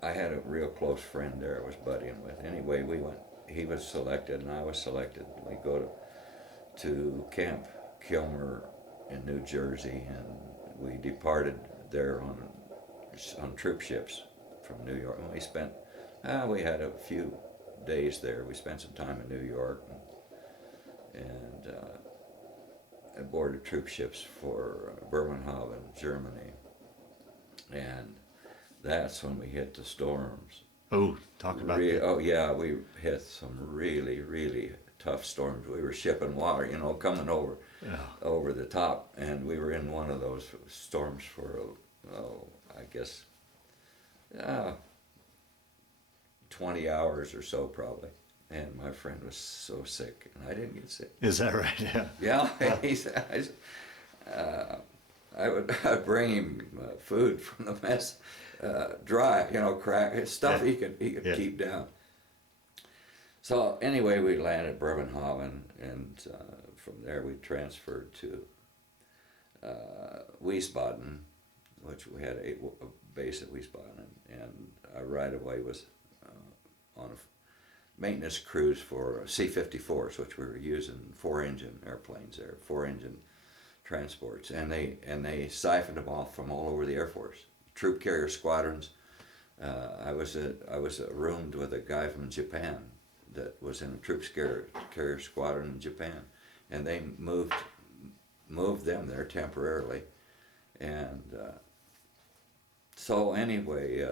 I had a real close friend there I was buddying with. Anyway, we went, he was selected and I was selected. We go to Camp Kilmer in New Jersey, and we departed there on troop ships from New York. And we spent, we had a few days there. We spent some time in New York and boarded troop ships for Bremerhaven, Germany. And that's when we hit the storms. Oh, talk about that. Oh yeah, we hit some really, really tough storms. We were shipping water, you know, coming over the top, and we were in one of those storms for, I guess, 20 hours or so probably. And my friend was so sick, and I didn't get sick. Is that right? Yeah. Yeah, he said, I'd bring him food from the mess, dry, you know, crack stuff he could keep down. So anyway, we landed at Bremerhaven, and from there we transferred to Wiesbaden, which we had a base at Wiesbaden, and our right-of-way was on a maintenance cruise for C-54s, which we were using 4-engine airplanes there, 4-engine transports, and they siphoned them off from all over the Air Force, troop carrier squadrons. I was roomed with a guy from Japan that was in a troop carrier squadron in Japan, and they moved them there temporarily, and so anyway.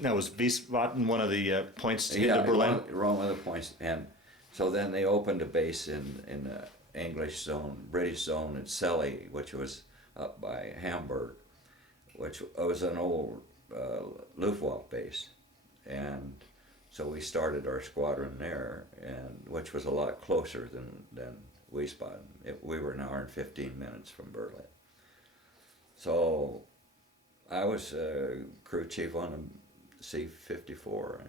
Now, was Wiesbaden one of the points to get to Berlin? Berlin? One of the points, and so then they opened a base in the English zone, British zone at Celle, which was up by Hamburg, which was an old Luftwaffe base, and so we started our squadron there, and which was a lot closer than Wiesbaden. We were an hour and 15 minutes from Berlin. So I was crew chief on a C-54,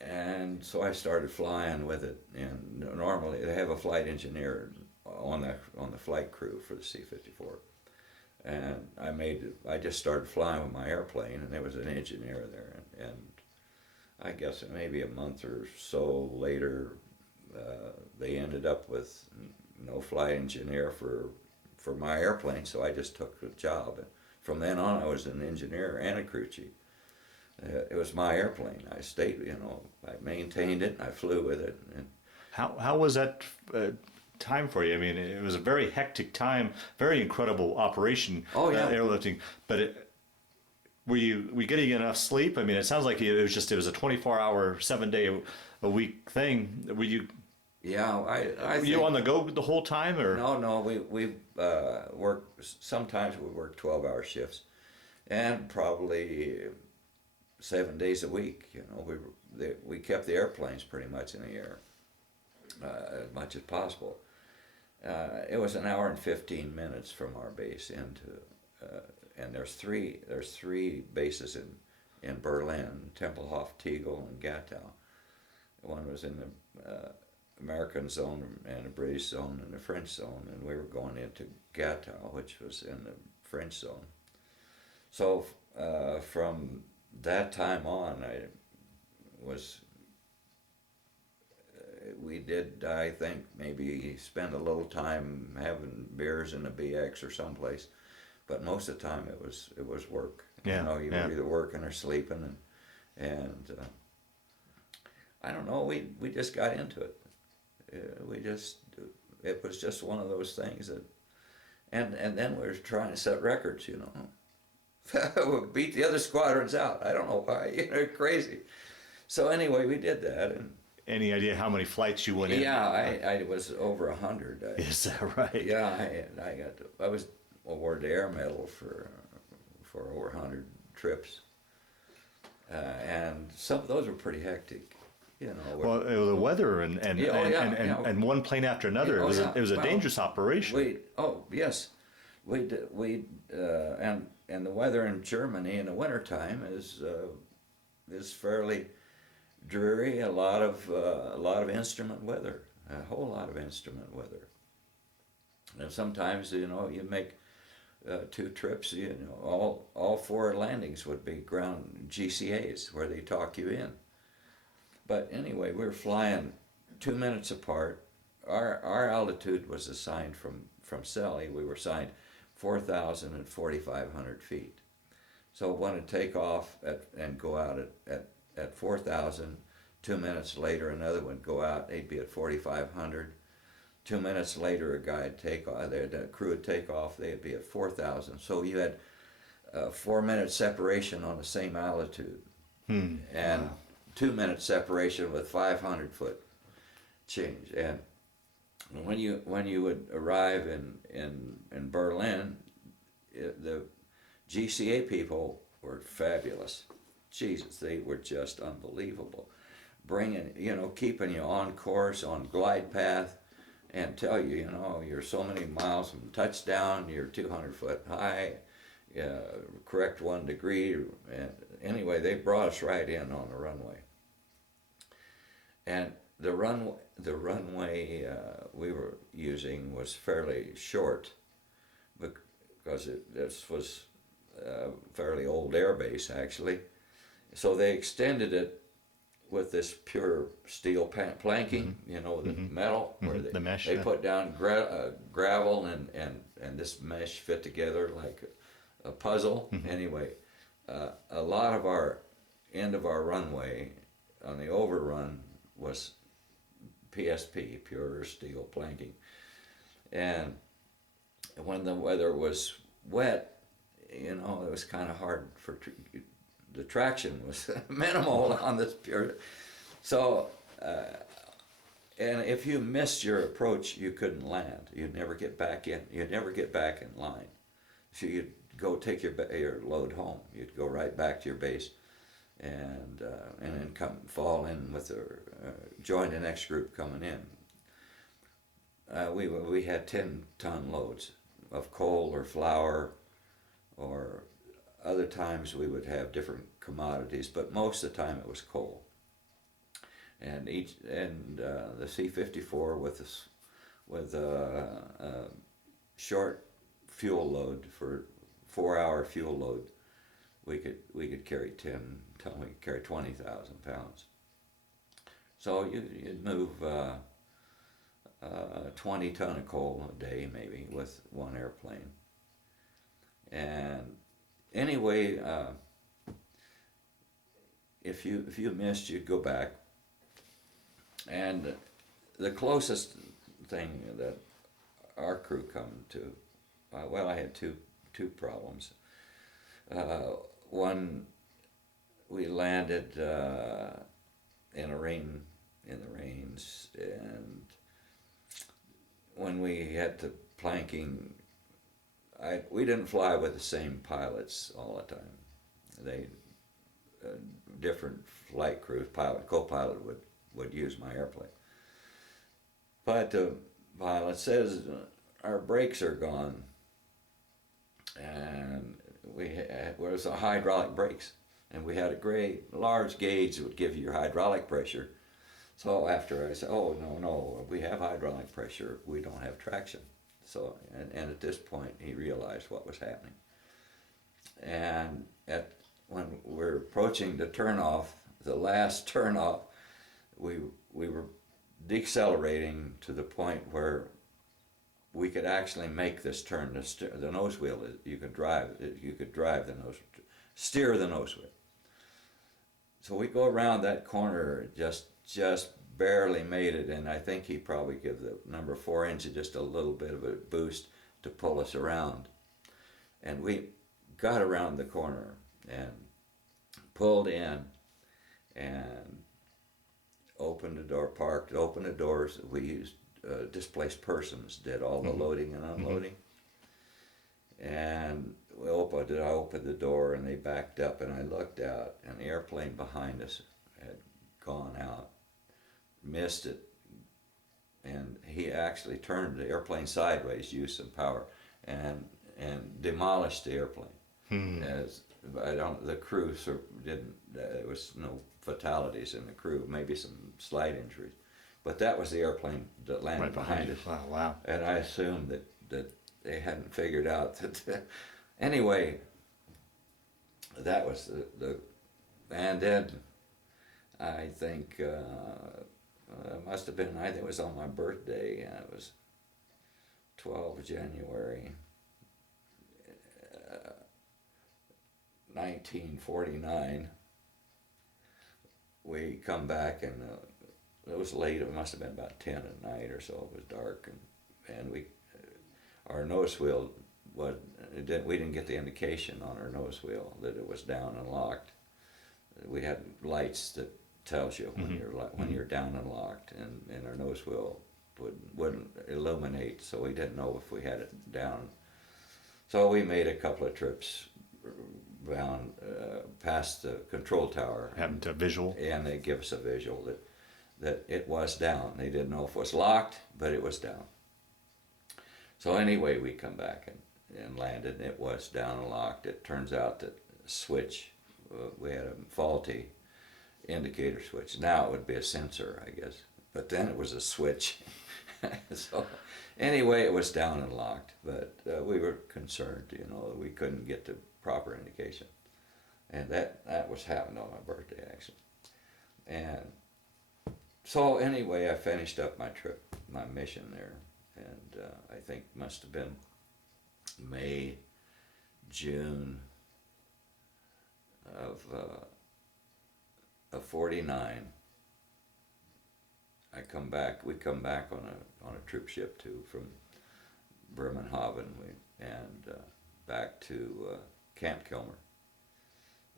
and so I started flying with it. And normally they have a flight engineer on the flight crew for the C-54, and I just started flying with my airplane, and there was an engineer there, and I guess maybe a month or so later they ended up with no flight engineer for my airplane, so I just took the job. And from then on, I was an engineer and a crew chief. It was my airplane. I stayed, you know, I maintained it, and I flew with it. And how was that time for you? I mean, it was a very hectic time, very incredible operation, airlifting. But were you getting enough sleep? I mean, it sounds like it was a 24-hour, 7-day-a-week thing. Were you? Yeah, I were you on the go the whole time, or no? We worked. Sometimes we worked 12-hour shifts, and probably 7 days a week. You know, we kept the airplanes pretty much in the air as much as possible. It was an hour and 15 minutes from our base into, and there's three bases in Berlin: Tempelhof, Tegel, and Gatow. One was in the American zone and a British zone and a French zone, and we were going into Gatow, which was in the French zone. So from that time on, we did, I think, maybe spend a little time having beers in a BX or someplace, but most of the time it was work. Yeah, you know, you were either working or sleeping, and I don't know, we just got into it. It was just one of those things that, and then we were trying to set records, you know. We beat the other squadrons out. I don't know why, you know, crazy. So anyway, we did that. And any idea how many flights you went in? Yeah, I was over 100. Is that right? Yeah, I was awarded the Air Medal for over 100 trips, and some of those were pretty hectic. You know, well, the weather and one plane after another. It was a dangerous operation. Yes, and the weather in Germany in the wintertime is fairly dreary. A lot of instrument weather. a whole lot of instrument weather. And sometimes, you know, you make 2 trips, you know, all 4 landings would be ground GCAs where they talk you in. But anyway, we were flying 2 minutes apart. Our altitude was assigned from Selly. We were assigned 4,000 and 4,500 feet. So one would take off and go out at 4,000. 2 minutes later, another one would go out. They'd be at 4,500. 2 minutes later, a guy would take off. The crew would take off. They'd be at 4,000. So you had 4 minute separation on the same altitude, and 2 minute separation with 500 foot change. And when you would arrive in Berlin, the GCA people were fabulous. Jesus, they were just unbelievable. Bringing, you know, keeping you on course, on glide path, and tell you, you know, you're so many miles from touchdown, you're 200 foot high, correct 1 degree. And anyway, they brought us right in on the runway. And the runway we were using was fairly short, because this was a fairly old air base, actually. So they extended it with this pure steel planking, you know, the metal, where the mesh, they put down gravel and this mesh fit together like a puzzle. Anyway, a lot of our end of our runway on the overrun was PSP, pure steel planking. And when the weather was wet, you know, it was kind of hard for the traction was minimal on this pure. So, and if you missed your approach, you couldn't land. You'd never get back in. You'd never get back in line. So you'd go take your load home. You'd go right back to your base, and then fall in with join the next group coming in. We had 10-ton loads of coal or flour, or other times we would have different commodities, but most of the time it was coal. And the C-54 with a short fuel load for 4-hour fuel load, we could carry 10 ton. We could carry 20,000 pounds. So you'd move 20 ton of coal a day maybe with one airplane. And anyway, if you missed, you'd go back. And the closest thing that our crew come to, well, I had two problems. One, we landed in the rains, and when we had the planking, we didn't fly with the same pilots all the time. They different flight crews, co-pilot would use my airplane. But the pilot says our brakes are gone, and was a hydraulic brakes, and we had a great large gauge that would give you your hydraulic pressure. So after I said, oh no, we have hydraulic pressure, we don't have traction. So and at this point he realized what was happening. And when we're approaching the turnoff, the last turnoff, we were decelerating to the point where we could actually make this turn. The nose wheel, you could drive the nose, steer the nose wheel. So we go around that corner, just barely made it, and I think he probably gave the number 4 engine just a little bit of a boost to pull us around. And we got around the corner and pulled in and opened the door, parked, opened the doors. We used displaced persons, did all the loading and unloading. And I opened the door and they backed up, and I looked out, and the airplane behind us had gone out, missed it, and he actually turned the airplane sideways, used some power, and demolished the airplane. As the crew didn't. There was no fatalities in the crew. Maybe some slight injuries, But that was the airplane that landed Right behind us. Wow, wow. And I assumed that they hadn't figured out that. Anyway, that was and then I think it must have been, I think it was on my birthday, it was 12 January 1949. We come back, and it was late. It must have been about 10 at night or so. It was dark, and we, our nose wheel was, we didn't get the indication on our nose wheel that it was down and locked. We had lights that tells you when you're down and locked, and our nose wheel wouldn't illuminate, so we didn't know if we had it down. So we made a couple of trips down past the control tower. Happened to visual? And they give us a visual that it was down. They didn't know if it was locked, but it was down. So anyway, we come back and landed, and it was down and locked. It turns out that switch, we had a faulty indicator switch. Now it would be a sensor, I guess, but then it was a switch. So anyway, it was down and locked, but we were concerned, you know, that we couldn't get the proper indication. And that was happened on my birthday, actually. And so anyway, I finished up my trip, my mission there, and I think must have been May, June of 49. We come back on a troop ship from Bremerhaven and back to Camp Kilmer.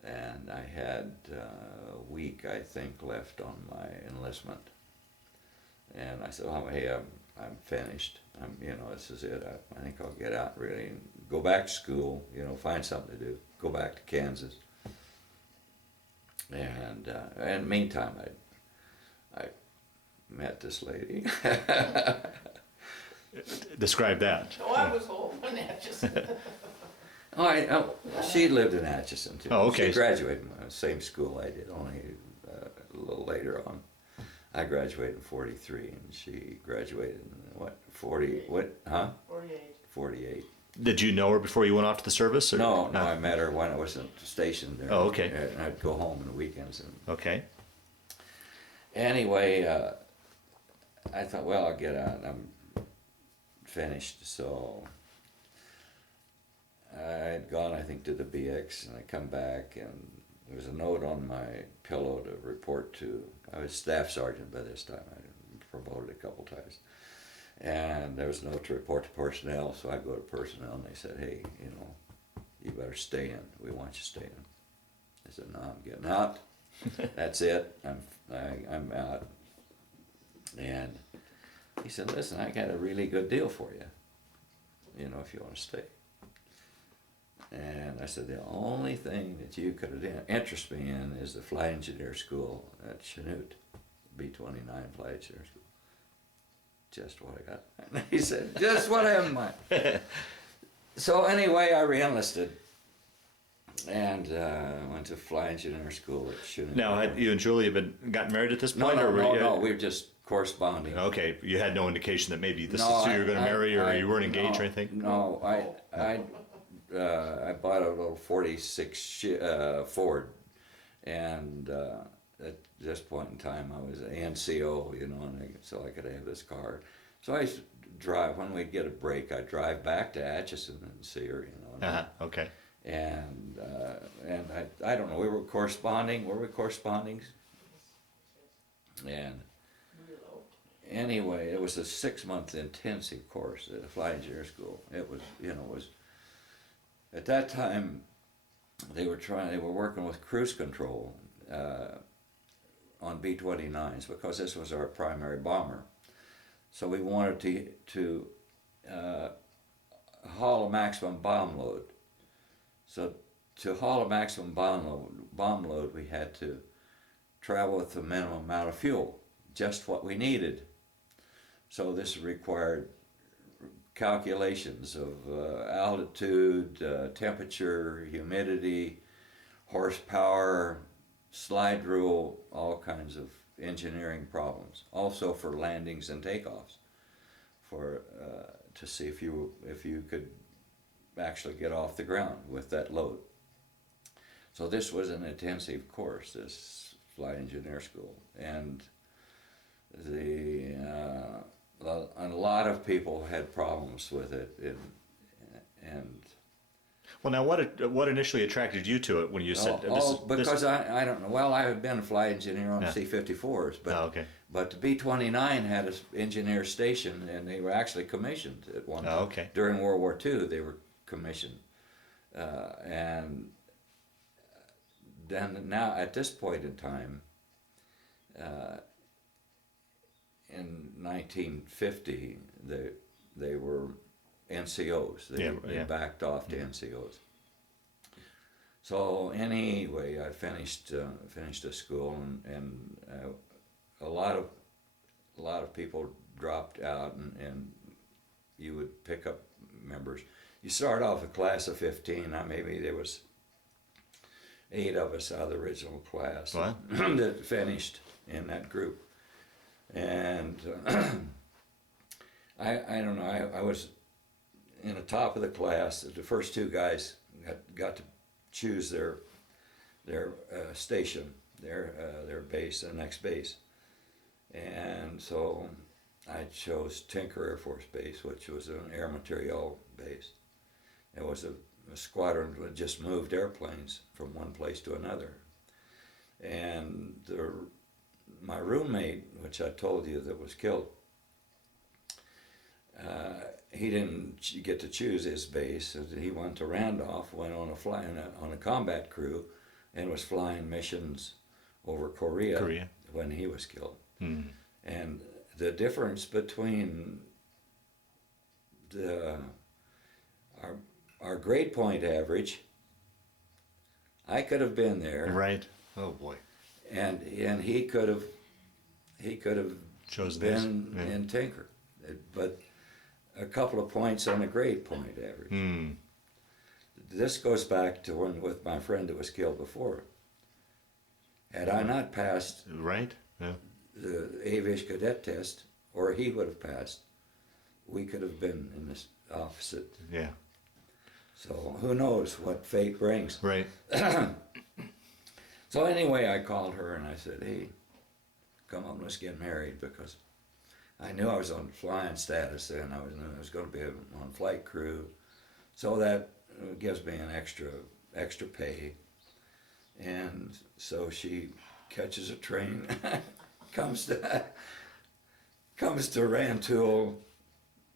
And I had a week, I think, left on my enlistment. And I said, oh, hey, I'm finished. You know, this is it. I think I'll get out really and go back to school, you know, find something to do, go back to Kansas. And in the meantime, I met this lady. Describe that. Oh, I was home in Atchison. She lived in Atchison too. Oh, okay. She graduated from the same school I did, only a little later on. I graduated in 43, and she graduated in what, 40, what, huh? 48. 48. Did you know her before you went off to the service? Or? No, I met her when I was stationed there. Oh, okay. And I'd go home on the weekends. Okay. Anyway, I thought, well, I'll get out. I'm finished, so I'd gone, I think, to the BX, and I come back, and there was a note on my pillow to report to. I was staff sergeant by this time. I'd been promoted a couple times. And there was a note to report to personnel, so I go to personnel, and they said, hey, you know, you better stay in. We want you staying. I said, no, I'm getting out. That's it. I'm out. And he said, listen, I got a really good deal for you, you know, if you want to stay. And I said, the only thing that you could interest me in is the flight engineer school at Chanute, B-29 flight engineer school. Just what I got. He said, just what I have in mind. So anyway, I re-enlisted and went to flight engineer school at Chanute. Now, had you and Julie gotten married at this point? No, we were just corresponding. Okay, you had no indication that maybe this is who you were going to marry, or you weren't engaged or anything? No, I bought a little 46 Ford, and at this point in time I was an NCO, you know, and so I could have this car. So I used to drive, when we'd get a break, I'd drive back to Atchison and see her, you know. Okay. And I don't know, were we corresponding? And anyway, it was a 6-month intensive course at a flight engineer school. It was, you know, at that time, they were working with cruise control on B-29s, because this was our primary bomber. So we wanted to haul a maximum bomb load. So to haul a maximum bomb load, we had to travel with the minimum amount of fuel, just what we needed. So this required calculations of altitude, temperature, humidity, horsepower, slide rule, all kinds of engineering problems, also for landings and takeoffs, for to see if you could actually get off the ground with that load. So this was an intensive course, this flight engineer school, and a lot of people had problems with it, and Well, now what initially attracted you to it when you said because I don't know. Well, I had been a flight engineer on C-54s, but okay. but the B-29 had an engineer station, and they were actually commissioned at one time. Okay. During World War II, they were commissioned, and then now at this point in time, in 1950, they were NCOs. They backed off to NCOs. So anyway, I finished the school, and a lot of people dropped out, and you would pick up members. You start off a class of 15. Maybe there was 8 of us out of the original class that finished in that group, and I don't know. I was in the top of the class. The first 2 guys got to choose their station, their base, the next base, and so I chose Tinker Air Force Base, which was an air material base. It was a squadron that just moved airplanes from one place to another, and my roommate, which I told you that was killed, he didn't get to choose his base. He went to Randolph, went on a combat crew, and was flying missions over Korea. When he was killed. Mm. And the difference between our grade point average, I could have been there. Right. Oh boy. And he could have chosen been in Tinker, but a couple of points on the grade point average. Mm. This goes back to when with my friend that was killed before. Had I not passed the aviation cadet test, or he would have passed, we could have been in this opposite. Yeah. So who knows what fate brings. Right. So anyway, I called her and I said, hey, come on, let's get married, because I knew I was on flying status then. I was going to be on flight crew, so that gives me an extra pay. And so she catches a train, comes to Rantoul,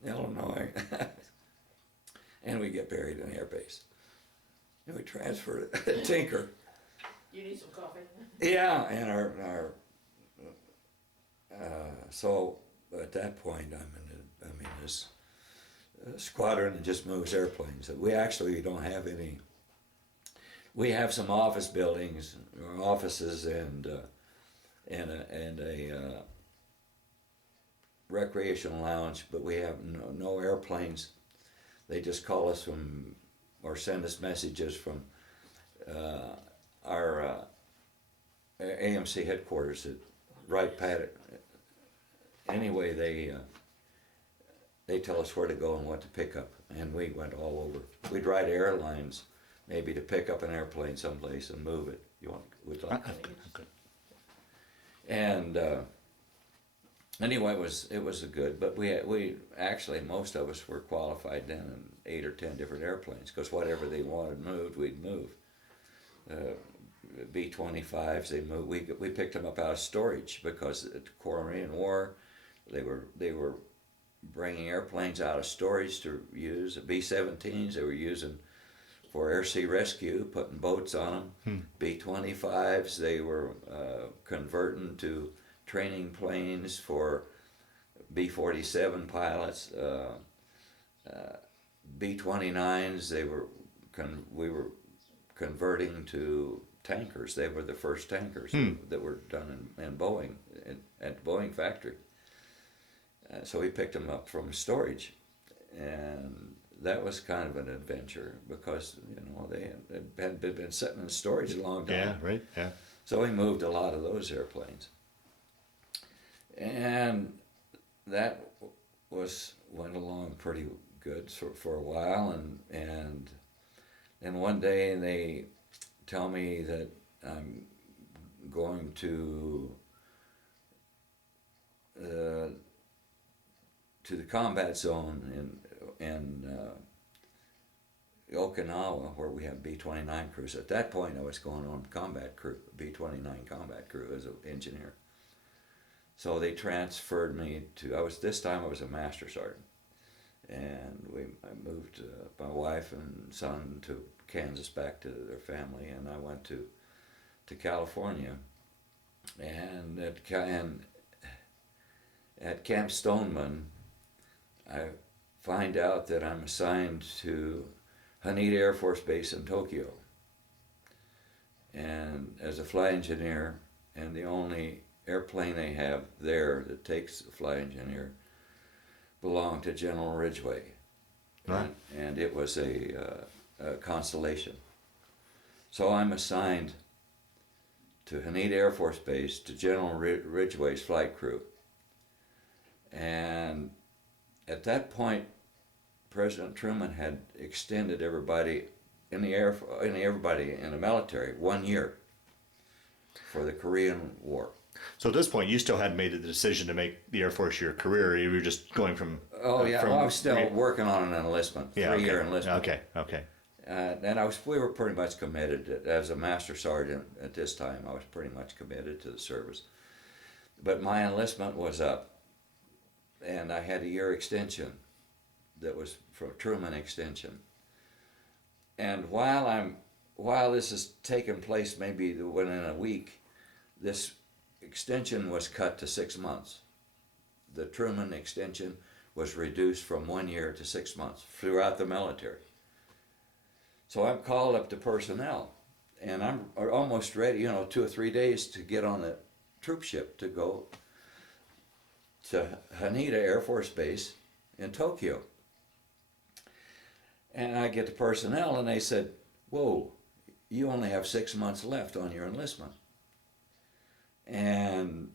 Illinois, and we get buried in the air base. And we transferred to Tinker. You need some coffee? Yeah, and so at that point I'm in this squadron that just moves airplanes. We actually don't have any. We have some office buildings, or offices, and a recreational lounge, but we have no airplanes. They just call us from, or send us messages from our AMC headquarters at Wright Paddock. Anyway, they tell us where to go and what to pick up, and we went all over. We'd ride airlines, maybe to pick up an airplane someplace and move it. We'd like that. Okay. And anyway, it was a good. But we actually, most of us were qualified then in 8 or 10 different airplanes, because whatever they wanted moved, we'd move. B-25s, they moved. We picked them up out of storage, because at the Korean War, they were bringing airplanes out of storage to use. The B-17s they were using for air sea rescue, putting boats on them. B-25s they were converting to training planes for B-47 pilots. B-29s we were converting to tankers. They were the first tankers that were done in Boeing, at the Boeing factory. So we picked them up from storage, and that was kind of an adventure, because they had been sitting in storage a long time. Yeah, right. Yeah. So we moved a lot of those airplanes, And that went along pretty good for a while, and then one day they tell me that I'm going to the combat zone in Okinawa, where we have B-29 crews. At that point, I was going on combat crew, B-29 combat crew as an engineer. So they transferred me to. This time I was a master sergeant, and I moved my wife and son to Kansas, back to their family, and I went to California, and at Camp Stoneman, I find out that I'm assigned to Haneda Air Force Base in Tokyo, and as a flight engineer, and the only airplane they have there that takes a flight engineer belonged to General Ridgway, right. and it was a Constellation. So I'm assigned to Haneda Air Force Base to General Ridgway's flight crew, and at that point, President Truman had extended everybody in the military 1 year for the Korean War. So at this point, you still hadn't made the decision to make the Air Force your career. You were just going from. Oh yeah, I was still working on an enlistment, 3-year enlistment. Okay. And we were pretty much committed. As a master sergeant at this time, I was pretty much committed to the service. But my enlistment was up, and I had a year extension that was from Truman Extension. And while this is taking place, maybe within a week, this extension was cut to 6 months. The Truman extension was reduced from 1 year to 6 months throughout the military. So I'm called up to personnel, and I'm almost ready, 2 or 3 days to get on the troop ship to go to Haneda Air Force Base in Tokyo. And I get to personnel, and they said, "Whoa, you only have 6 months left on your enlistment. And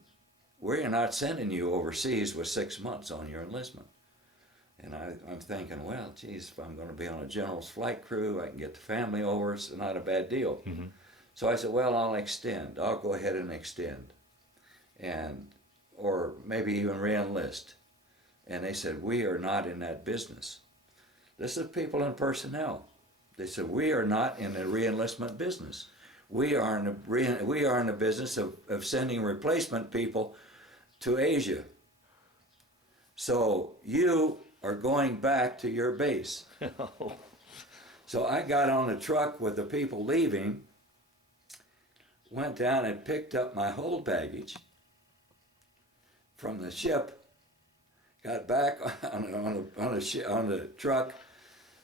we're not sending you overseas with 6 months on your enlistment." And I'm thinking, well, geez, if I'm going to be on a general's flight crew, I can get the family over, it's not a bad deal. Mm-hmm. So I said, well, I'll go ahead and extend, or maybe even re-enlist. And they said, we are not in that business. This is people in personnel. They said, we are not in the re-enlistment business. We are in the business of sending replacement people to Asia. So you are going back to your base. So I got on the truck with the people leaving, went down and picked up my whole baggage from the ship, got back on the truck,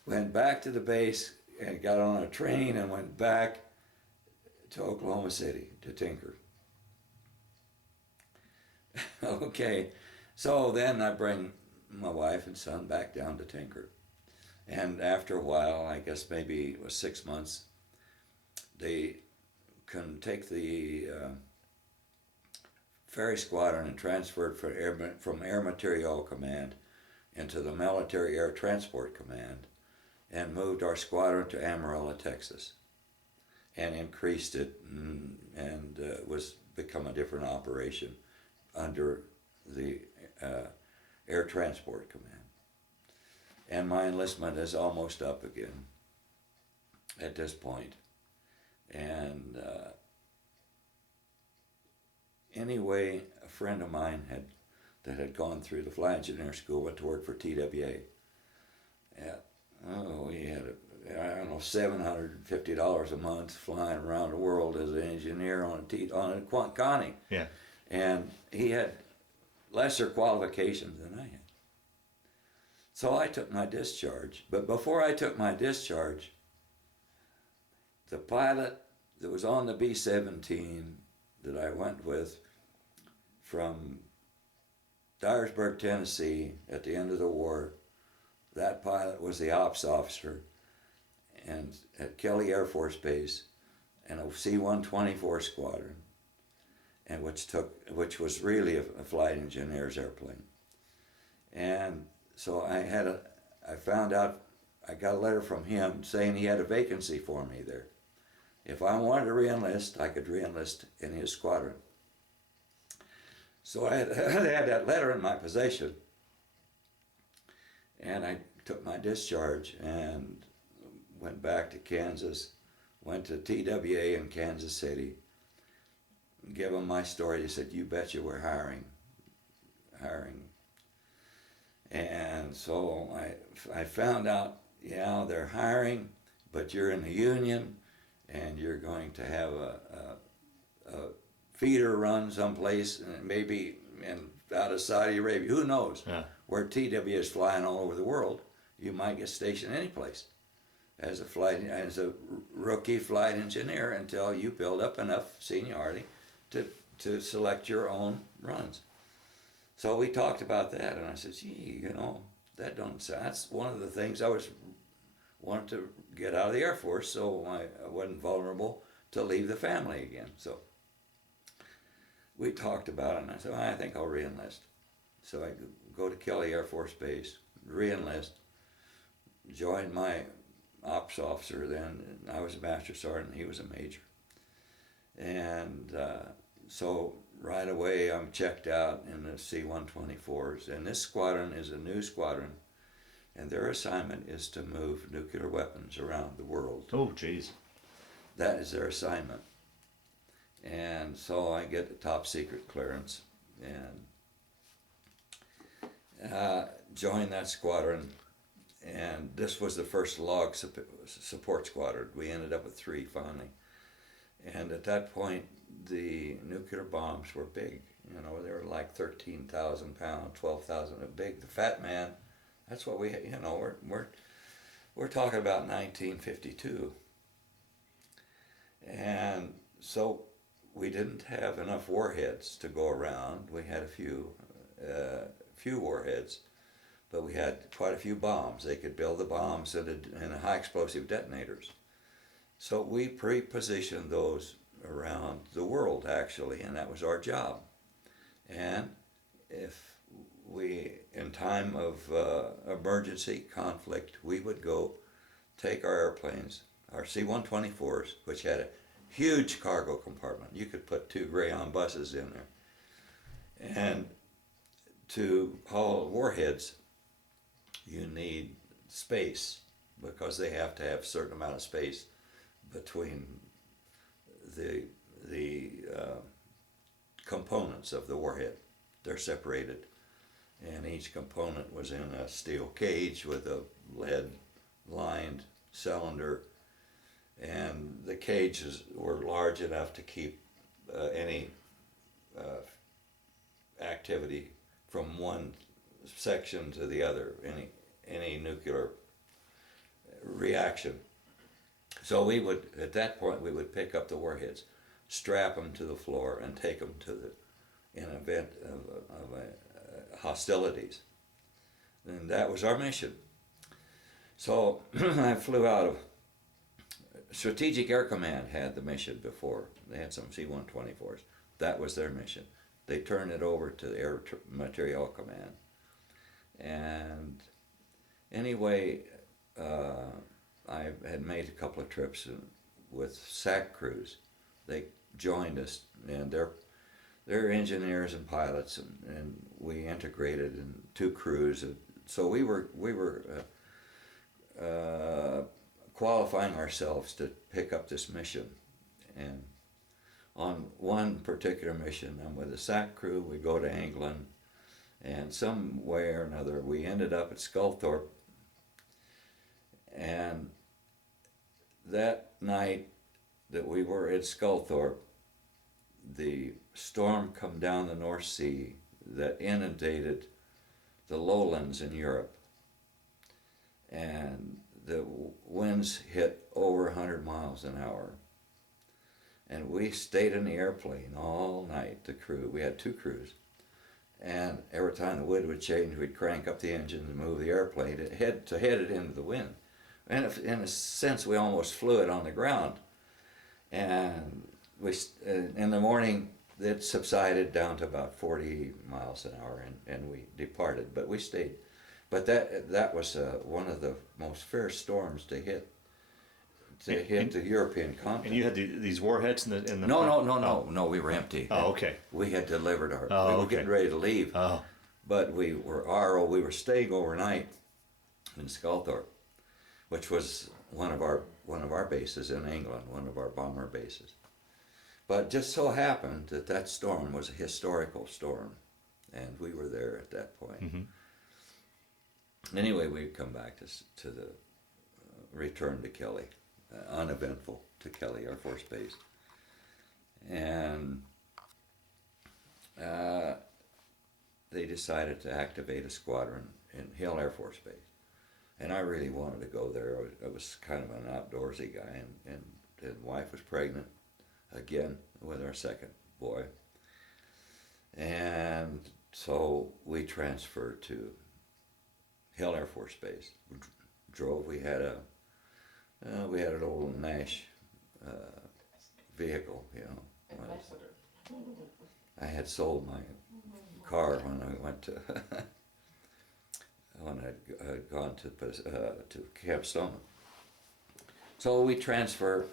went back to the base, and got on a train and went back to Oklahoma City to tinker. Okay, so then I bring my wife and son back down to tinker. And after a while, I guess maybe it was 6 months, they can take the ferry squadron and transfer it from Air Materiel Command into the Military Air Transport Command, and moved our squadron to Amarillo, Texas, and increased it, and was become a different operation under the Air Transport Command. And my enlistment is almost up again at this point. And anyway, a friend of mine that had gone through the flight engineer school went to work for TWA. He had $750 a month flying around the world as an engineer on a Connie. Yeah. And he had lesser qualifications than I had. So I took my discharge. But before I took my discharge, the pilot that was on the B-17 that I went with from Dyersburg, Tennessee, at the end of the war, that pilot was the ops officer and at Kelly Air Force Base and a C-124 squadron. and which was really a flight engineer's airplane. And so I found out, I got a letter from him saying he had a vacancy for me there. If I wanted to re-enlist, I could re-enlist in his squadron. So I had that letter in my possession, and I took my discharge and went back to Kansas, went to TWA in Kansas City, gave them my story. They said, "You betcha we're hiring." And so I found out, yeah, they're hiring, but you're in the union, and you're going to have a feeder run someplace, and maybe out of Saudi Arabia, who knows, where TW is flying all over the world. You might get stationed any place as a rookie flight engineer until you build up enough seniority to select your own runs. So we talked about that, and I said, "Gee, that's one of the things I wanted to get out of the Air Force, so I wasn't vulnerable to leave the family again." So we talked about it, and I said, "I think I'll re-enlist." So I go to Kelly Air Force Base, re-enlist, join my ops officer then. I was a master sergeant, he was a major. And so right away I'm checked out in the C-124s, and this squadron is a new squadron, and their assignment is to move nuclear weapons around the world. Oh, geez. That is their assignment. And so I get the top secret clearance and join that squadron. And this was the first log support squadron. We ended up with 3 finally. And at that point, the nuclear bombs were big. They were like 13,000 pounds, 12,000, big. The Fat Man, that's what we're talking about 1952. And so we didn't have enough warheads to go around. We had a few warheads, but we had quite a few bombs. They could build the bombs and high explosive detonators. So we pre-positioned those around the world, actually, and that was our job. And if we, in time of emergency conflict, we would go take our airplanes, our C-124s, which had a huge cargo compartment. You could put 2 Greyhound buses in there. And to haul warheads, you need space, because they have to have a certain amount of space between the components of the warhead. They're separated, and each component was in a steel cage with a lead-lined cylinder, and the cages were large enough to keep any activity from one section to the other, any nuclear reaction. So we would, at that point, we would pick up the warheads, strap them to the floor, and take them in an event of hostilities. And that was our mission. So I flew out of Strategic Air Command had the mission before. They had some C-124s. That was their mission. They turned it over to the Air Materiel Command. And anyway, I had made a couple of trips with SAC crews. They joined us, and they're engineers and pilots, and we integrated in 2 crews. So we were qualifying ourselves to pick up this mission. And on one particular mission, I'm with a SAC crew. We go to England, and some way or another, we ended up at Sculthorpe. And that night that we were at Sculthorpe, the storm come down the North Sea that inundated the lowlands in Europe. And the winds hit over 100 miles an hour. And we stayed in the airplane all night, the crew. We had 2 crews. And every time the wind would change, we'd crank up the engine and move the airplane to head it into the wind. And in a sense, we almost flew it on the ground. And in the morning, it subsided down to about 40 miles an hour, and we departed, but we stayed. But that was one of the most fierce storms to hit the European continent. And you had these warheads in the No, we were empty. Oh, okay. We had delivered our. Oh, we were okay. getting ready to leave. Oh. But we were staying overnight in Sculthorpe, which was one of our bases in England, one of our bomber bases. But just so happened that storm was a historical storm, and we were there at that point. Mm-hmm. Anyway, we'd come back to the return to Kelly, uneventful to Kelly Air Force Base, and they decided to activate a squadron in Hill Air Force Base, and I really wanted to go there. I was kind of an outdoorsy guy, and the wife was pregnant again with our second boy, and so we transferred to Hill Air Force Base. Drove. We had an old Nash vehicle, you know. I had sold my car when I went to when I'd gone to Camp Stone. So we transfer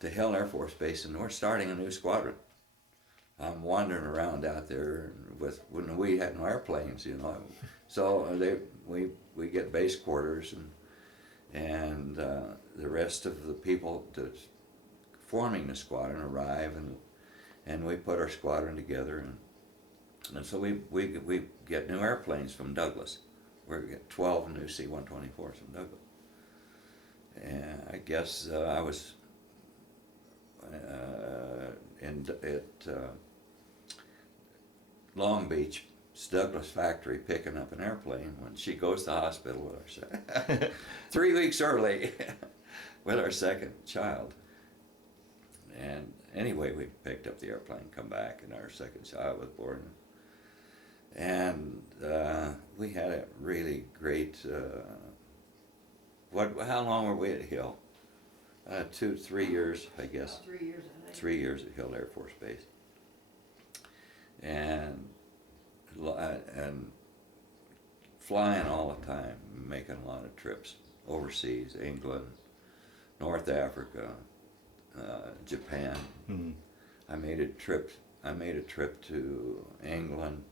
to Hill Air Force Base, and we're starting a new squadron. I'm wandering around out there when we had no airplanes, you know. So we get base quarters, and the rest of the people that's forming the squadron arrive, and we put our squadron together, and so we get new airplanes from Douglas. We get 12 new C-124s from Douglas. And I guess I was at Long Beach, Douglas factory, picking up an airplane when she goes to the hospital with our 3 weeks early with our second child. And anyway, we picked up the airplane, come back, and our second child was born. And we had a really great. How long were we at Hill? 3 years, I guess. 3 years, I think. 3 years at Hill Air Force Base. And flying all the time, making a lot of trips overseas, England, North Africa, Japan. Mm-hmm. I made a trip to England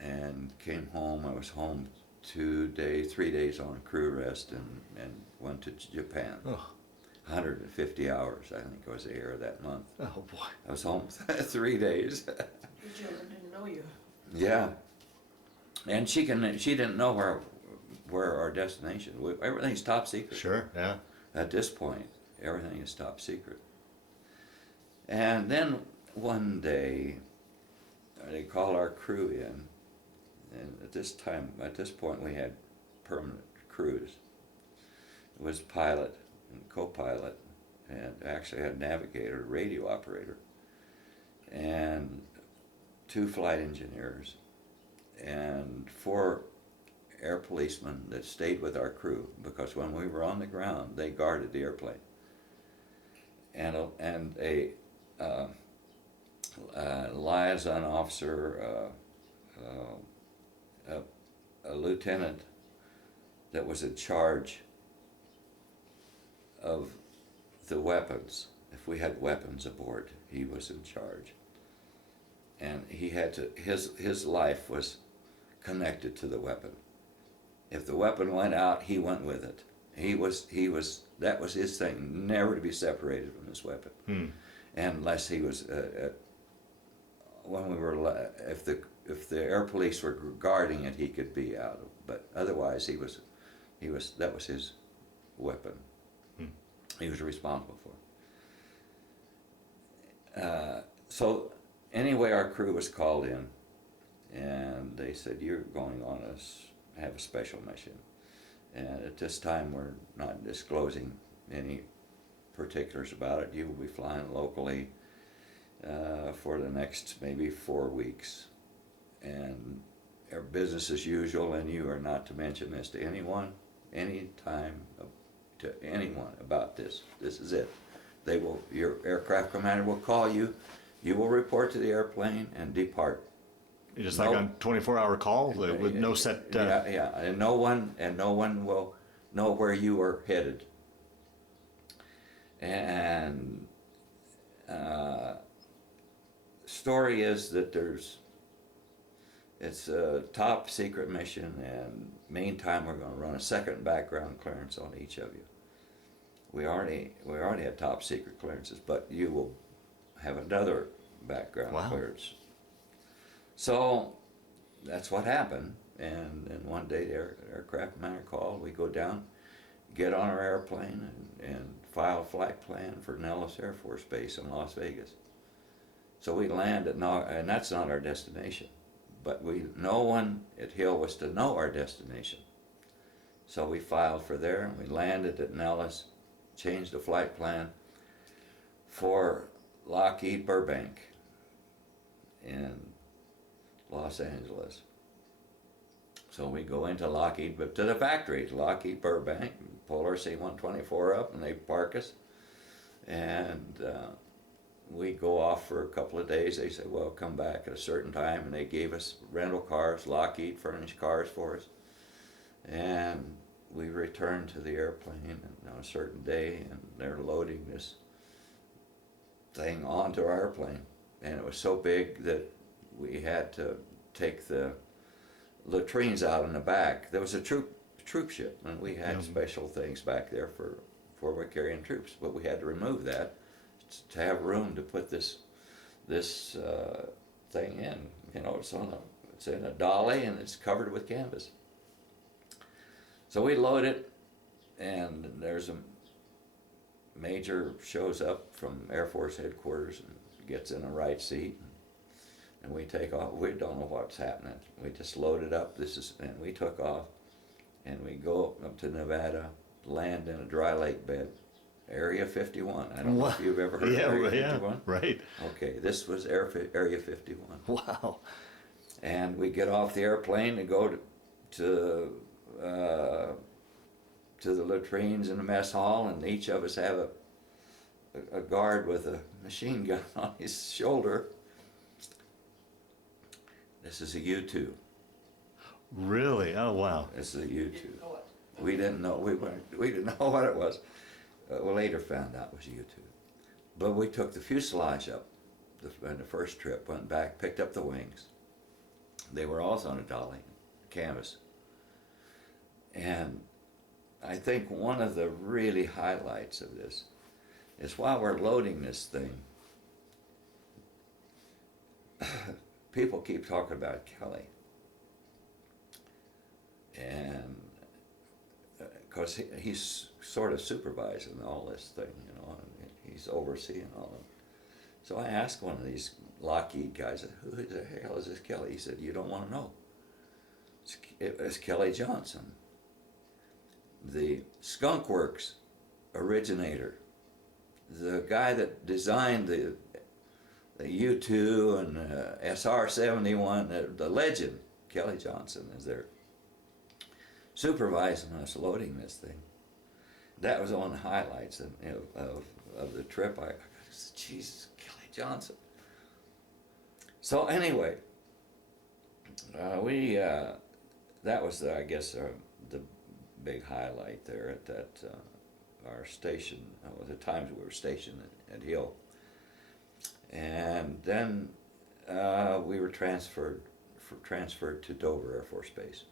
and came home. I was home 3 days on crew rest, and went to Japan. Oh. 150 hours, I think, was the air that month. Oh boy. I was home 3 days. Your children didn't know you. Yeah, and she didn't know where our destination. Everything's top secret. Sure. Yeah. At this point, everything is top secret. And then one day, they called our crew in, and at this point, we had permanent crews. It was pilot and co-pilot, and actually had a navigator, radio operator, and 2 flight engineers, and 4 air policemen that stayed with our crew, because when we were on the ground, they guarded the airplane. And a liaison officer, a lieutenant that was in charge of the weapons. If we had weapons aboard, he was in charge. And he had to, his life was connected to the weapon. If the weapon went out, he went with it. That was his thing, never to be separated from this weapon. Hmm. Unless he was, if the air police were guarding it, he could be out. But otherwise, that was his weapon. Hmm. He was responsible for it. So anyway, our crew was called in, and they said, "You're going on have a special mission." And at this time, we're not disclosing any particulars about it. You will be flying locally for the next maybe 4 weeks, and our business as usual. And you are not to mention this to anyone, anytime, to anyone about this. This is it. Your aircraft commander will call you, You will report to the airplane and depart. Just No. like on 24-hour call with no set. Yeah, and no one will know where you are headed. And story is that it's a top secret mission, and meantime we're going to run a second background clearance on each of you. We already had top secret clearances, but you will have another background Wow. clearance. So that's what happened. And then one day the aircraft commander called. We go down, get on our airplane, and file a flight plan for Nellis Air Force Base in Las Vegas. So we land at and that's not our destination, but no one at Hill was to know our destination. So we filed for there, and we landed at Nellis, changed the flight plan for Lockheed Burbank in Los Angeles. So we go into Lockheed, but to the factory, to Lockheed Burbank, pull our C-124 up, and they park us. And we go off for a couple of days. They say, well, come back at a certain time, and they gave us rental cars. Lockheed furnished cars for us. And we returned to the airplane on a certain day, and they're loading this thing onto our airplane. And it was so big that we had to take the latrines out in the back. There was a troop ship, and we had special things back there for we're carrying troops, but we had to remove that to have room to put this thing in. You know, it's in a dolly, and it's covered with canvas. So we load it, and there's a major shows up from Air Force headquarters and gets in a right seat, and we take off. We don't know what's happening. We just loaded up. And we took off, and we go up to Nevada, land in a dry lake bed, Area 51. I don't know if you've ever heard of Area 51. Yeah, right. Okay, this was Area 51. Wow. And we get off the airplane and go to the latrines in the mess hall, and each of us have a guard with a machine gun on his shoulder. This is a U-2. Really? Oh, wow. This is a U-2. We didn't know. We didn't know what it was. We later found out it was a U-2. But we took the fuselage up on the first trip, went back, picked up the wings. They were also on a dolly, canvas. And I think one of the really highlights of this is while we're loading this thing, people keep talking about Kelly. And because he's sort of supervising all this thing, you know, and he's overseeing all of it. So I asked one of these Lockheed guys, who the hell is this Kelly? He said, you don't want to know. It's Kelly Johnson, the Skunk Works originator, the guy that designed the U-2 and SR-71, the legend. Kelly Johnson is there supervising us loading this thing. That was one of the highlights of the trip. I said, Jesus, Kelly Johnson. So anyway, that was, I guess, the big highlight there at that our station. The times we were stationed at Hill, and then we were transferred to Dover Air Force Base.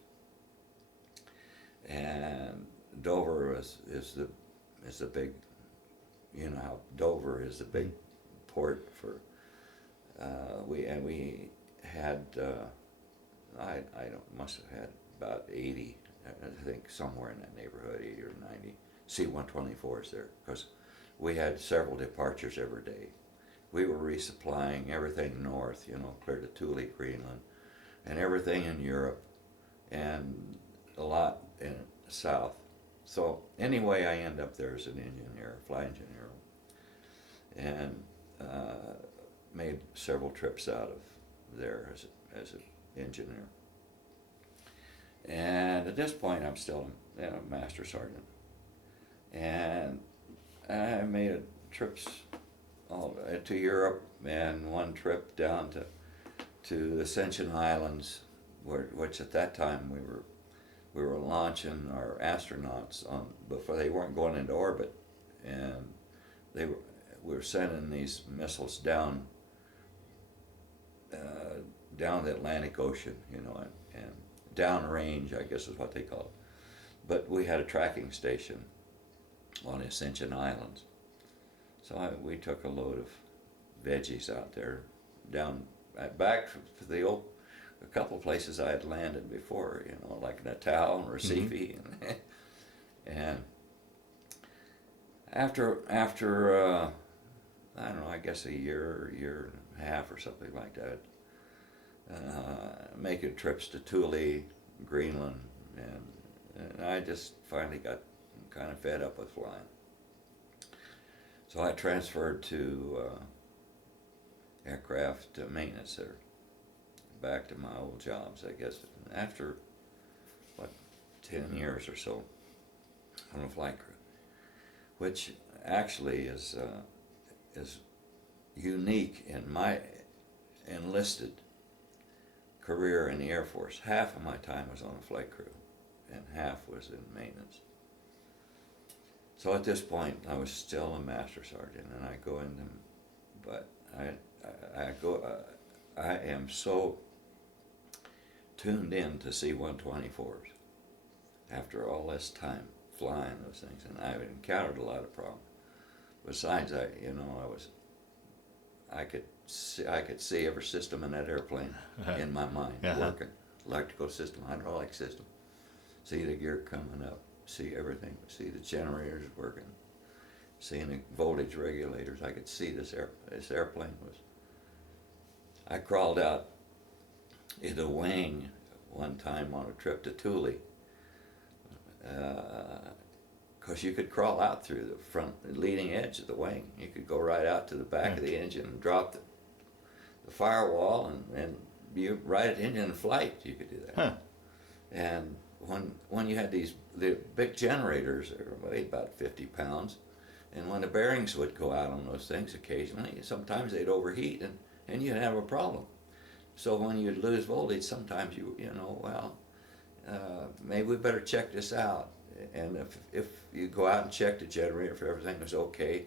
And Dover is the big, you know how Dover is the big port for. We had must have had about 80, I think somewhere in that neighborhood, 80 or 90 C-124s there, because we had several departures every day. We were resupplying everything north, you know, clear to Thule, Greenland, and everything in Europe, and a lot in the south. So anyway, I end up there as an engineer, flight engineer, and made several trips out of there as an engineer. And at this point, I'm still a master sergeant, and I made trips to Europe, and one trip down to the Ascension Islands, which at that time we were launching our astronauts on before they weren't going into orbit, and we were sending these missiles down the Atlantic Ocean, you know, and downrange, I guess is what they call it. But we had a tracking station on the Ascension Islands, so we took a load of veggies out there, back to the old, a couple places I had landed before, you know, like Natal and Recife, mm-hmm. and after I don't know, I guess a year and a half or something like that, making trips to Thule, Greenland, and I just finally got kind of fed up with flying. So I transferred to aircraft maintenance there, back to my old jobs, I guess, after, 10 years or so on a flight crew, which actually is unique in my enlisted career in the Air Force. Half of my time was on a flight crew, and half was in maintenance. So at this point, I was still a master sergeant, and I go into, but I am so tuned in to C-124s after all this time flying those things, and I've encountered a lot of problems. Besides, I could see every system in that airplane in my mind working. Electrical system, hydraulic system. See the gear coming up. See everything. See the generators working. Seeing the voltage regulators. I could see this airplane was. I crawled out in the wing one time on a trip to Thule. Because you could crawl out through the front, leading edge of the wing. You could go right out to the back of the engine and drop the firewall and you right at the engine in flight. You could do that. Huh. And when you had the big generators, they weighed about 50 pounds, and when the bearings would go out on those things occasionally, sometimes they'd overheat and you'd have a problem. So when you'd lose voltage, sometimes maybe we better check this out. And if you go out and check the generator, if everything was okay,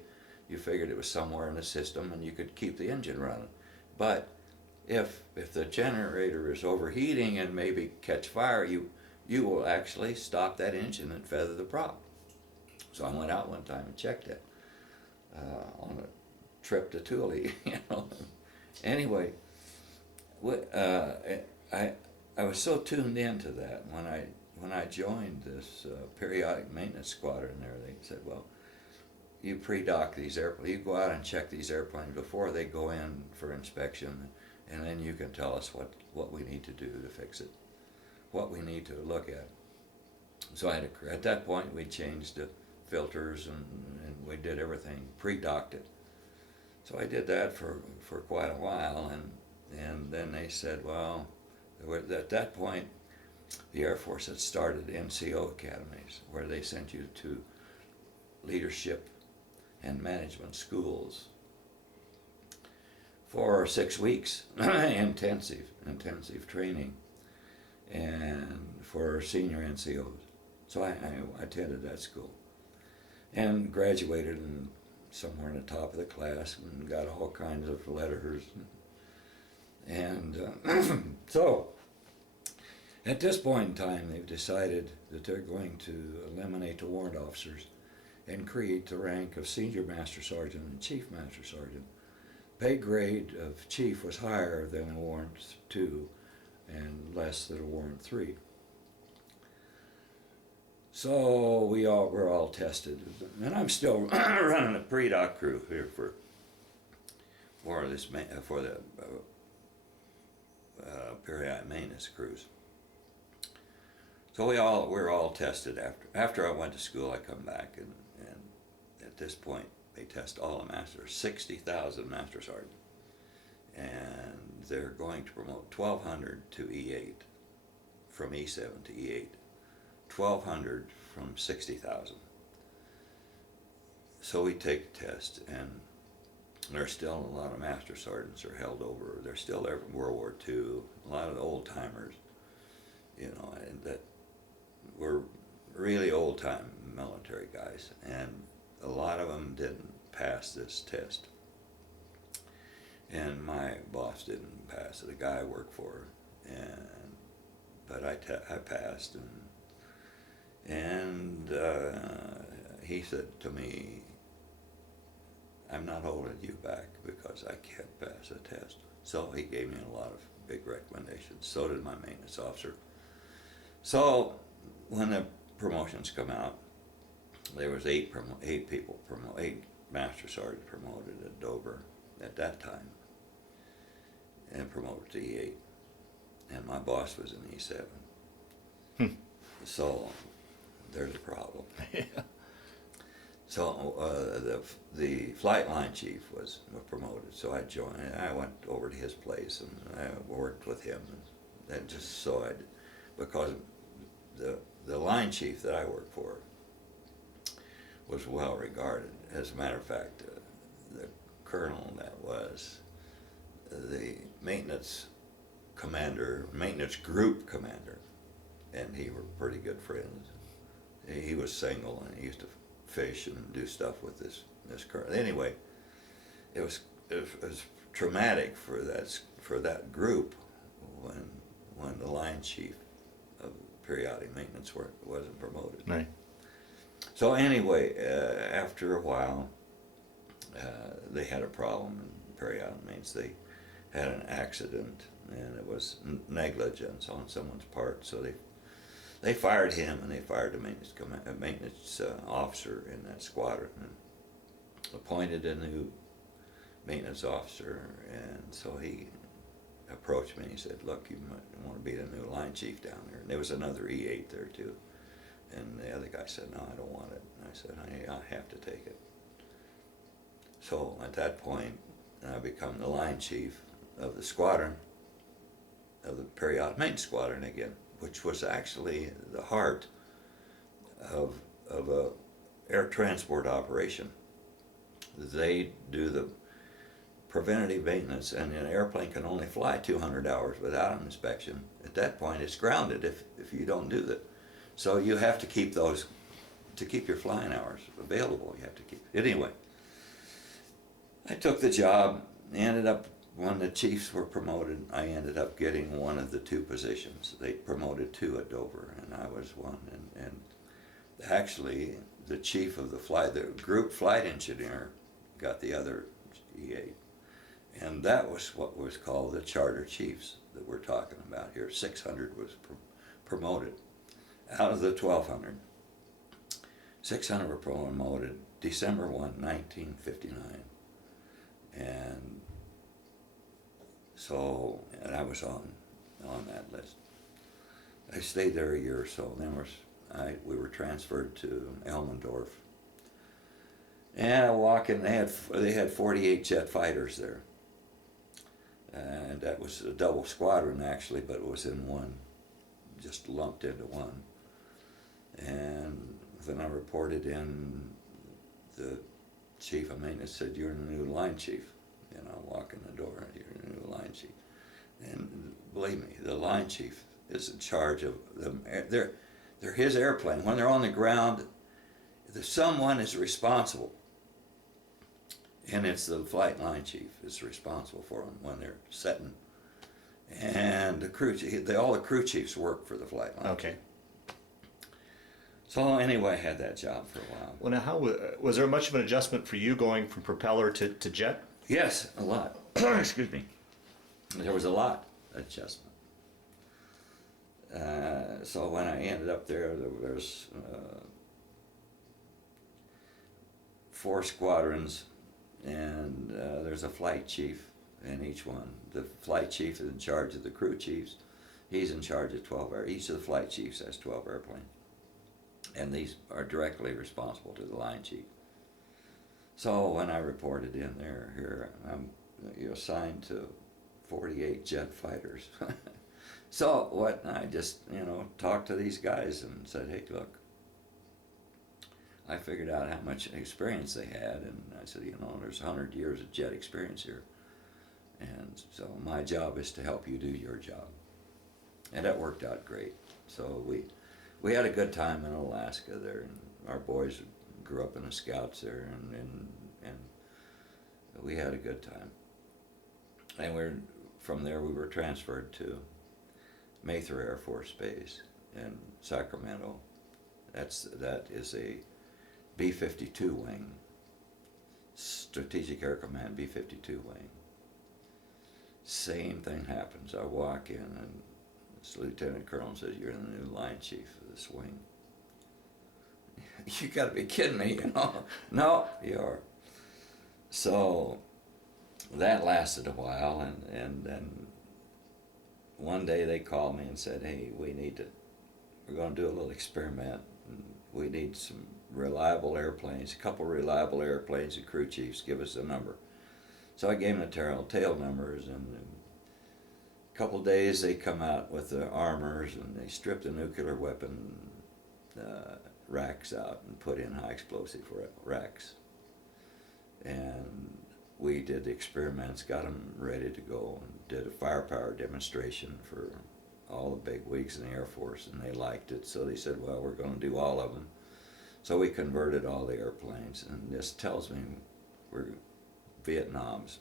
you figured it was somewhere in the system and you could keep the engine running. But if the generator is overheating and maybe catch fire, you will actually stop that engine and feather the prop. So I went out one time and checked it on a trip to Thule, you know. Anyway, I was so tuned into that when I joined this periodic maintenance squadron there. They said, well, you pre-dock these airplanes, you go out and check these airplanes before they go in for inspection, and then you can tell us what we need to do to fix it, what we need to look at. So at that point we changed the filters and we did everything, pre-docked it. So I did that for quite a while, and then they said, well, at that point the Air Force had started NCO academies where they sent you to leadership and management schools for 6 weeks, intensive training, and for senior NCOs. So I attended that school and graduated somewhere in the top of the class and got all kinds of letters. And so at this point in time, they've decided that they're going to eliminate the warrant officers and create the rank of Senior Master Sergeant and Chief Master Sergeant. Pay grade of Chief was higher than a Warrant 2 and less than a Warrant 3. So we're all tested, and I'm still running a pre-doc crew here for the periodic maintenance crews. So we're all tested after I went to school. I come back and at this point they test all the masters, 60,000 master sergeants, and they're going to promote 1,200 to E8, from E7 to E8, 1,200 from 60,000. So we take the test, and there's still a lot of master sergeants are held over. They're still there from World War II. A lot of the old timers, you know, and that were really old time military guys, and a lot of them didn't pass this test. And my boss didn't pass it, the guy I worked for, but I passed, and he said to me, I'm not holding you back because I can't pass a test. So he gave me a lot of big recommendations. So did my maintenance officer. So when the promotions come out, there was eight master sergeants promoted at Dover at that time, and promoted to E8. And my boss was in E7. So there's a problem. Yeah. So the flight line chief was promoted, so I joined. I went over to his place and I worked with him, and just so because the line chief that I worked for was well regarded. As a matter of fact, the colonel that was the maintenance group commander, and he were pretty good friends. He was single and he used to fish and do stuff with this colonel. Anyway, it was traumatic for that group when the line chief of periodic maintenance wasn't promoted. Right. So anyway, after a while, they had a problem in periodic maintenance. They had an accident, and it was negligence on someone's part. So they fired him, and they fired the maintenance officer in that squadron, and appointed a new maintenance officer. And so he approached me and he said, look, you might want to be the new line chief down there. And there was another E8 there too. And the other guy said, no, I don't want it. And I said, I have to take it. So at that point, I become the line chief of the squadron, of the periodic maintenance squadron again, which was actually the heart of a air transport operation. They do the preventative maintenance, and an airplane can only fly 200 hours without an inspection. At that point, it's grounded if you don't do that. So you have to keep those, to keep your flying hours available, you have to keep. Anyway, I took the job, ended up, when the chiefs were promoted, I ended up getting one of the two positions. They promoted two at Dover, and I was one. And actually, the chief of the group flight engineer got the other E8. And that was what was called the charter chiefs that we're talking about here. 600 was promoted out of the 1,200. 600 were promoted December 1, 1959. And so, and I was on that list. I stayed there a year or so. Then we were transferred to Elmendorf. And I walk in, they had 48 jet fighters there. And that was a double squadron actually, but it was in one, just lumped into one. And when I reported in, the chief of maintenance said, you're the new line chief. And I walk in the door, you're the new line chief. And believe me, the line chief is in charge of them. They're his airplane. When they're on the ground, someone is responsible. And it's the flight line chief is responsible for them when they're setting. And the crew chief, all the crew chiefs work for the flight line. Okay. So anyway, I had that job for a while. Well, now, how was there much of an adjustment for you going from propeller to jet? Yes, a lot. Excuse me. There was a lot of adjustment. So when I ended up there was 4 squadrons, and there's a flight chief in each one. The flight chief is in charge of the crew chiefs. He's in charge of 12 each of the flight chiefs has 12 airplanes. And these are directly responsible to the line chief. So when I reported in there, here I'm assigned to 48 jet fighters. So I just talked to these guys and said, hey, look, I figured out how much experience they had, and I said, you know, there's 100 years of jet experience here. And so my job is to help you do your job. And that worked out great. So we had a good time in Alaska there, and our boys grew up in the Scouts there, and we had a good time. And from there we were transferred to Mather Air Force Base in Sacramento. That is a B-52 wing, Strategic Air Command B-52 wing. Same thing happens. I walk in and this lieutenant colonel says, "You're the new line chief of this wing." You gotta be kidding me, you know. No, you are. So that lasted a while, and then one day they called me and said, "Hey, we're gonna do a little experiment, and we need some reliable airplanes, a couple reliable airplanes, and crew chiefs, give us a number." So I gave them the tail numbers, and in a couple of days they come out with the armors, and they strip the nuclear weapon racks out and put in high explosive racks. And we did the experiments, got them ready to go, and did a firepower demonstration for all the big wigs in the Air Force, and they liked it. So they said, "Well, we're going to do all of them." So we converted all the airplanes, and this tells me Vietnam's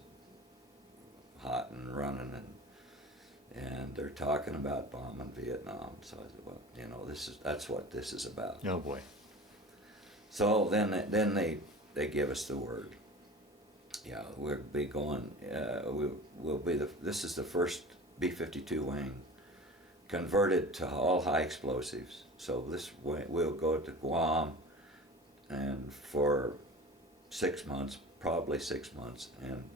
hot and running, and they're talking about bombing Vietnam. So I said, "Well, you know, that's what this is about." Oh boy. So then they give us the word. Yeah, we'll be going. This is the first B-52 wing converted to all high explosives. So we'll go to Guam, and for 6 months, probably 6 months, and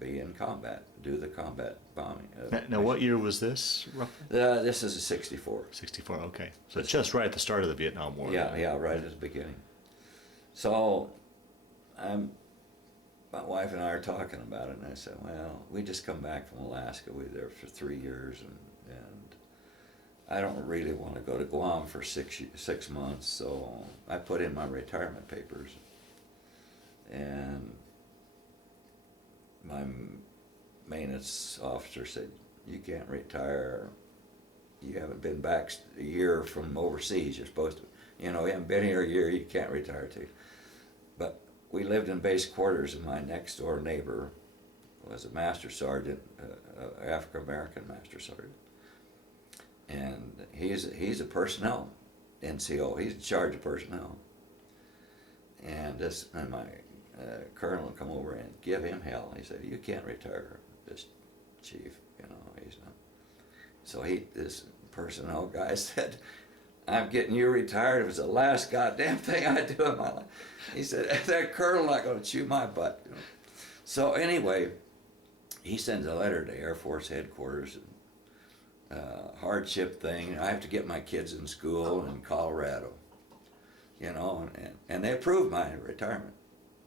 be in combat, do the combat bombing. Now what year was this, roughly? This is a 64. 64, okay. So just right at the start of the Vietnam War. Yeah, right at the beginning. So my wife and I are talking about it, and I said, "Well, we just come back from Alaska. We were there for 3 years, and I don't really want to go to Guam for 6 months." So I put in my retirement papers, and my maintenance officer said, "You can't retire. You haven't been back a year from overseas. You're supposed to, you haven't been here a year. You can't retire to." But we lived in base quarters, and my next door neighbor was a master sergeant, African American master sergeant, and he's a personnel NCO. He's in charge of personnel, and my colonel come over and give him hell. He said, "You can't retire, this chief. He's not." So this personnel guy said, "I'm getting you retired. It was the last goddamn thing I do in my life." He said, "That colonel not going to chew my butt." So anyway, he sends a letter to Air Force headquarters, hardship thing. I have to get my kids in school in Colorado, and they approved my retirement.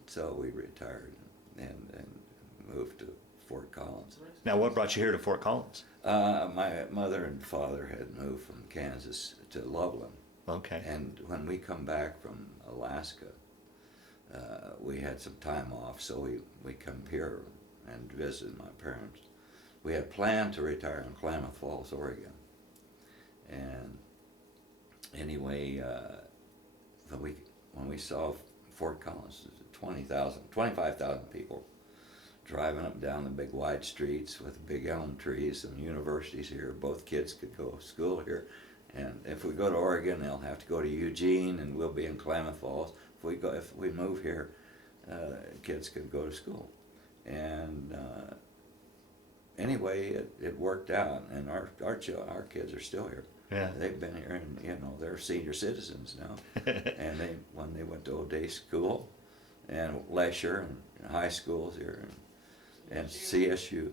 So we retired and moved to Fort Collins. Now what brought you here to Fort Collins? My mother and father had moved from Kansas to Loveland. Okay. And when we come back from Alaska, we had some time off, so we come here and visit my parents. We had planned to retire in Klamath Falls, Oregon. And anyway, when we saw Fort Collins, 25,000 people driving up and down the big wide streets with big elm trees and universities here. Both kids could go to school here. And if we go to Oregon, they'll have to go to Eugene, and we'll be in Klamath Falls. If we move here, kids could go to school. And anyway, it worked out, and our kids are still here. Yeah. They've been here, and they're senior citizens now. And when they went to O'Day School and Lesher and high schools here and CSU.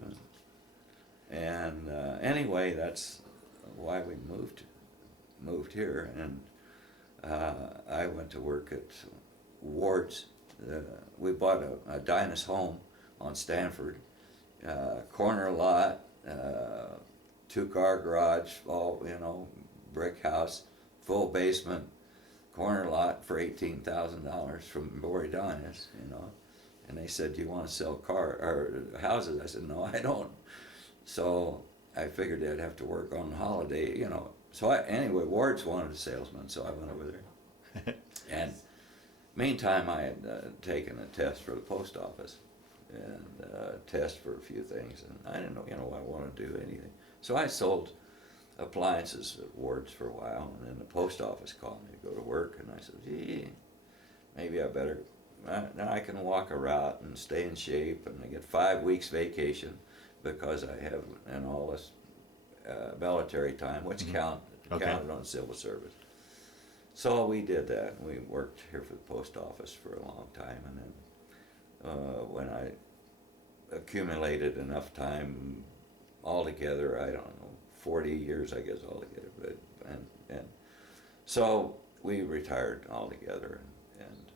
And anyway, that's why we moved here. And I went to work at Ward's. We bought a Dynas home on Stanford, corner lot, 2-car garage, all brick house, full basement, corner lot for $18,000 from Boredonis, and they said, "Do you want to sell houses?" I said, "No, I don't." So I figured I'd have to work on holiday, So anyway, Ward's wanted a salesman, so I went over there. And meantime, I had taken a test for the post office and test for a few things, and I didn't know, I wanted to do anything. So I sold appliances at Ward's for a while, and then the post office called me to go to work, and I said, "Gee, maybe I better, now I can walk a route and stay in shape, and I get 5 weeks vacation because I have, and all this military time, which counted on civil service." So we did that, and we worked here for the post office for a long time, and then when I accumulated enough time altogether, I don't know, 40 years I guess altogether, but and so we retired altogether and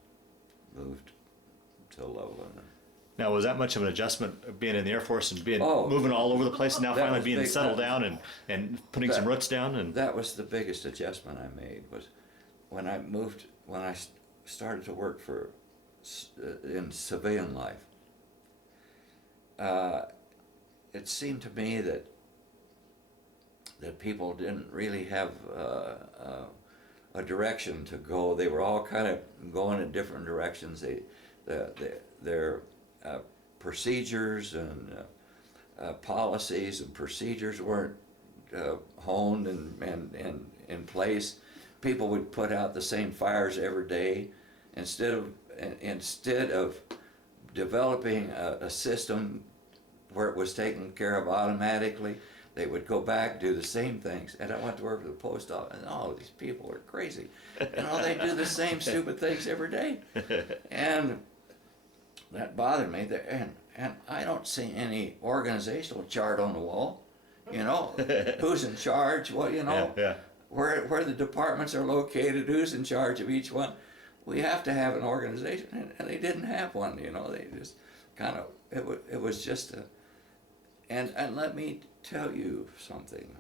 moved to Loveland. Now, was that much of an adjustment being in the Air Force and moving all over the place, and now That finally was being big. settled down and putting some roots down? And That was the biggest adjustment I made, was when I moved, when I started to work for in civilian life. It seemed to me that people didn't really have a direction to go. They were all kind of going in different directions. Their procedures and policies and procedures weren't honed and in place. People would put out the same fires every day instead of developing a system where it was taken care of automatically. They would go back, do the same things, and I went to work for the post office, and these people are crazy. They do the same stupid things every day. And that bothered me, and I don't see any organizational chart on the wall, who's in charge, where the departments are located, who's in charge of each one. We have to have an organization, and they didn't have one, they just kind of, it was just a, and let me tell you something.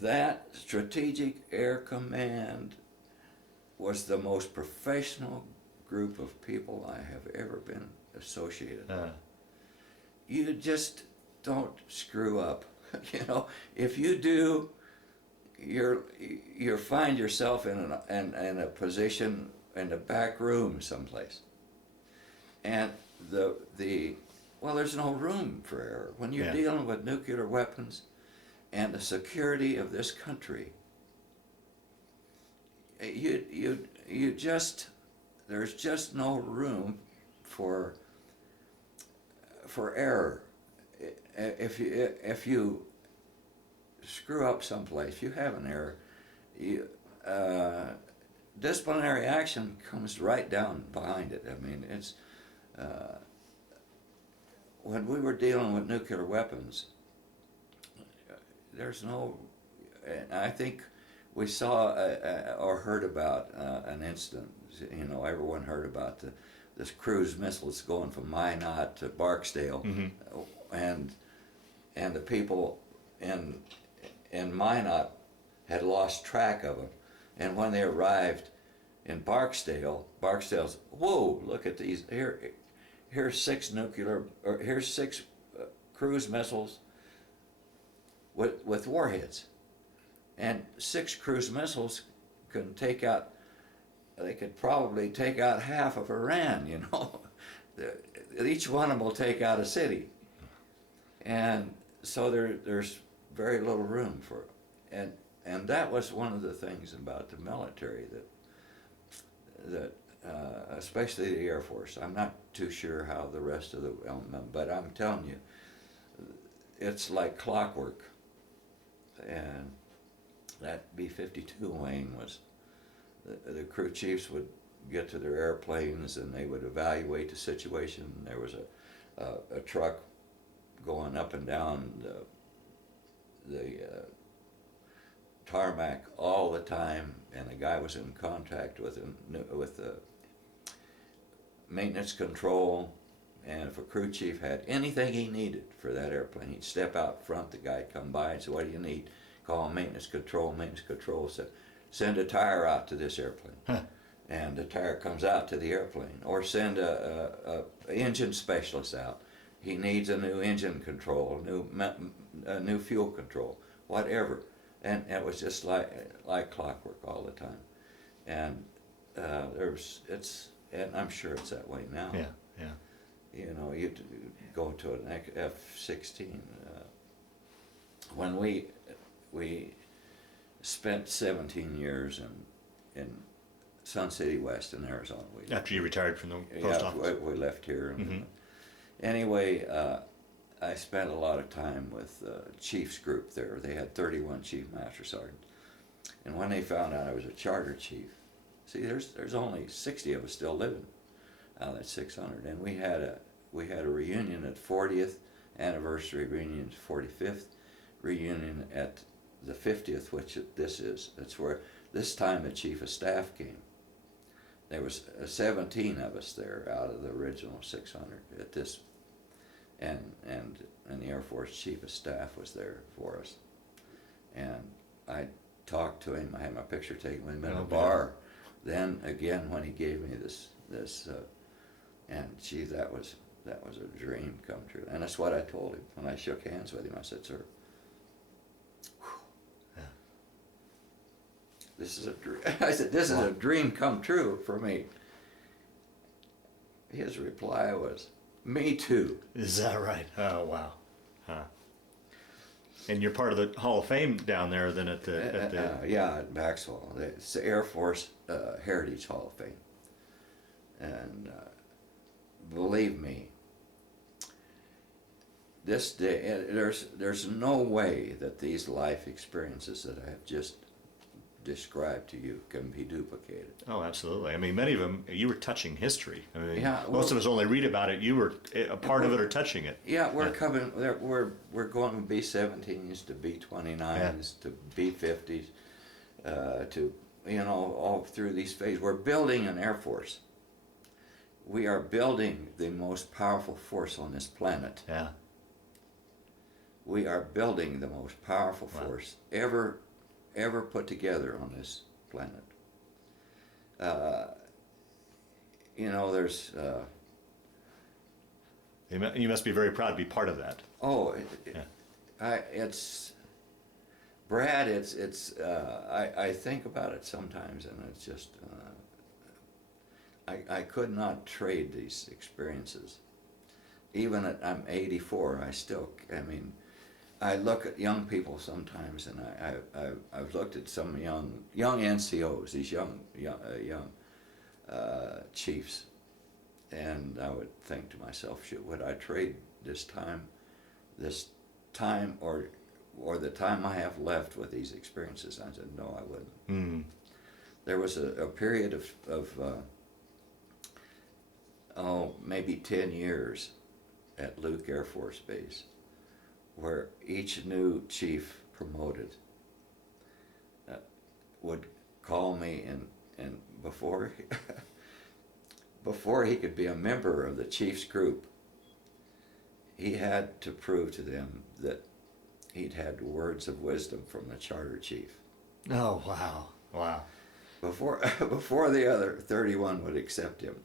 That Strategic Air Command was the most professional group of people I have ever been associated with. You just don't screw up. If you do, you find yourself in a position in the back room someplace. And there's no room for error. When you're dealing with nuclear weapons and the security of this country, there's just no room for error. If you screw up someplace, if you have an error, disciplinary action comes right down behind it. I mean, it's when we were dealing with nuclear weapons, there's no, I think we saw or heard about an incident, everyone heard about this cruise missiles going from Minot to Barksdale, and the people in Minot had lost track of them, and when they arrived in Barksdale's, whoa, look at these, here's six cruise missiles with warheads, and 6 cruise missiles can take out, they could probably take out half of Iran, each one of them will take out a city, and so there's very little room for it. And that was one of the things about the military that especially the Air Force. I'm not too sure how the rest of the element, but I'm telling you, it's like clockwork. And that B-52 wing was, the crew chiefs would get to their airplanes and they would evaluate the situation. There was a truck going up and down the tarmac all the time, and the guy was in contact with the maintenance control, and if a crew chief had anything he needed for that airplane, he'd step out front, the guy'd come by and say, "What do you need?" Call maintenance control said, send a tire out to this airplane. Huh. And the tire comes out to the airplane. Or send a engine specialist out. He needs a new engine control, new fuel control, whatever. And it was just like clockwork all the time. And and I'm sure it's that way now. Yeah, yeah. You know, you go to an F-16. When we spent 17 years in Sun City West in Arizona. After you retired from the post office? We left here. And, anyway, I spent a lot of time with the Chiefs group there. They had 31 Chief Master Sergeants. And when they found out I was a charter chief, see, there's only 60 of us still living out of that 600. And we had a reunion at 40th anniversary reunion, 45th reunion at the 50th, which this is. That's where this time the Chief of Staff came. There was 17 of us there out of the original 600 at this, and the Air Force Chief of Staff was there for us. And I talked to him. I had my picture taken with him in a bar. Then again when he gave me this and gee, that was a dream come true. And that's what I told him when I shook hands with him. I said, "Sir, this is a dream." I said, "This is a dream come true for me." His reply was, "Me too." Is that right? Oh, wow. Huh. And you're part of the Hall of Fame down there then at the... Yeah, at Maxwell. It's the Air Force Heritage Hall of Fame. And believe me, this day, there's no way that these life experiences that I have just described to you can be duplicated. Oh, absolutely. I mean, many of them, you were touching history. I mean, Yeah, most of us only read about it. You were a part of it or touching it. Yeah, we're going from B-17s to B-29s to B-50s to, all through these phases. We're building an Air Force. We are building the most powerful force on this planet. Yeah. We are building the most powerful force ever put together on this planet. There's... You must be very proud to be part of that. Oh, Brad, I think about it sometimes, and it's just, I could not trade these experiences. Even I'm 84, I look at young people sometimes, and I've looked at some young NCOs, these young chiefs, and I would think to myself, would I trade this time, or the time I have left with these experiences? I said, no, I wouldn't. Mm. There was a period of maybe 10 years at Luke Air Force Base, where each new chief promoted would call me, and before he could be a member of the chief's group, he had to prove to them that he'd had words of wisdom from the charter chief. Oh, wow. Wow. Before the other 31 would accept him.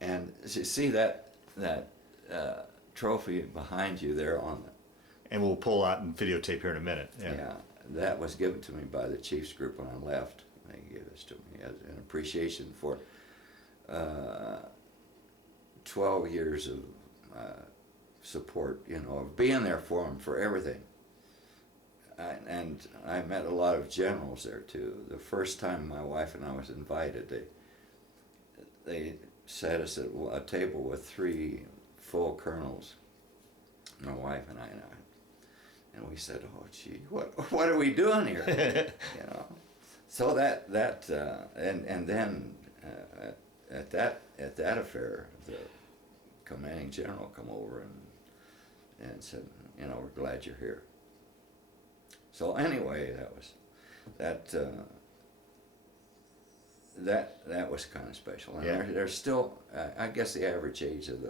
And you see that trophy behind you there on the... And we'll pull out and videotape here in a minute. Yeah, that was given to me by the Chiefs group when I left. They gave this to me as an appreciation for 12 years of support, of being there for them for everything. And I met a lot of generals there too. The first time my wife and I was invited, they sat us at a table with 3 full colonels, my wife and I, and we said, "Oh, gee, what are we doing here?" So and then at that affair, the commanding general come over and said, "We're glad you're here." So anyway, that was kind of special. And there's still, I guess the average age of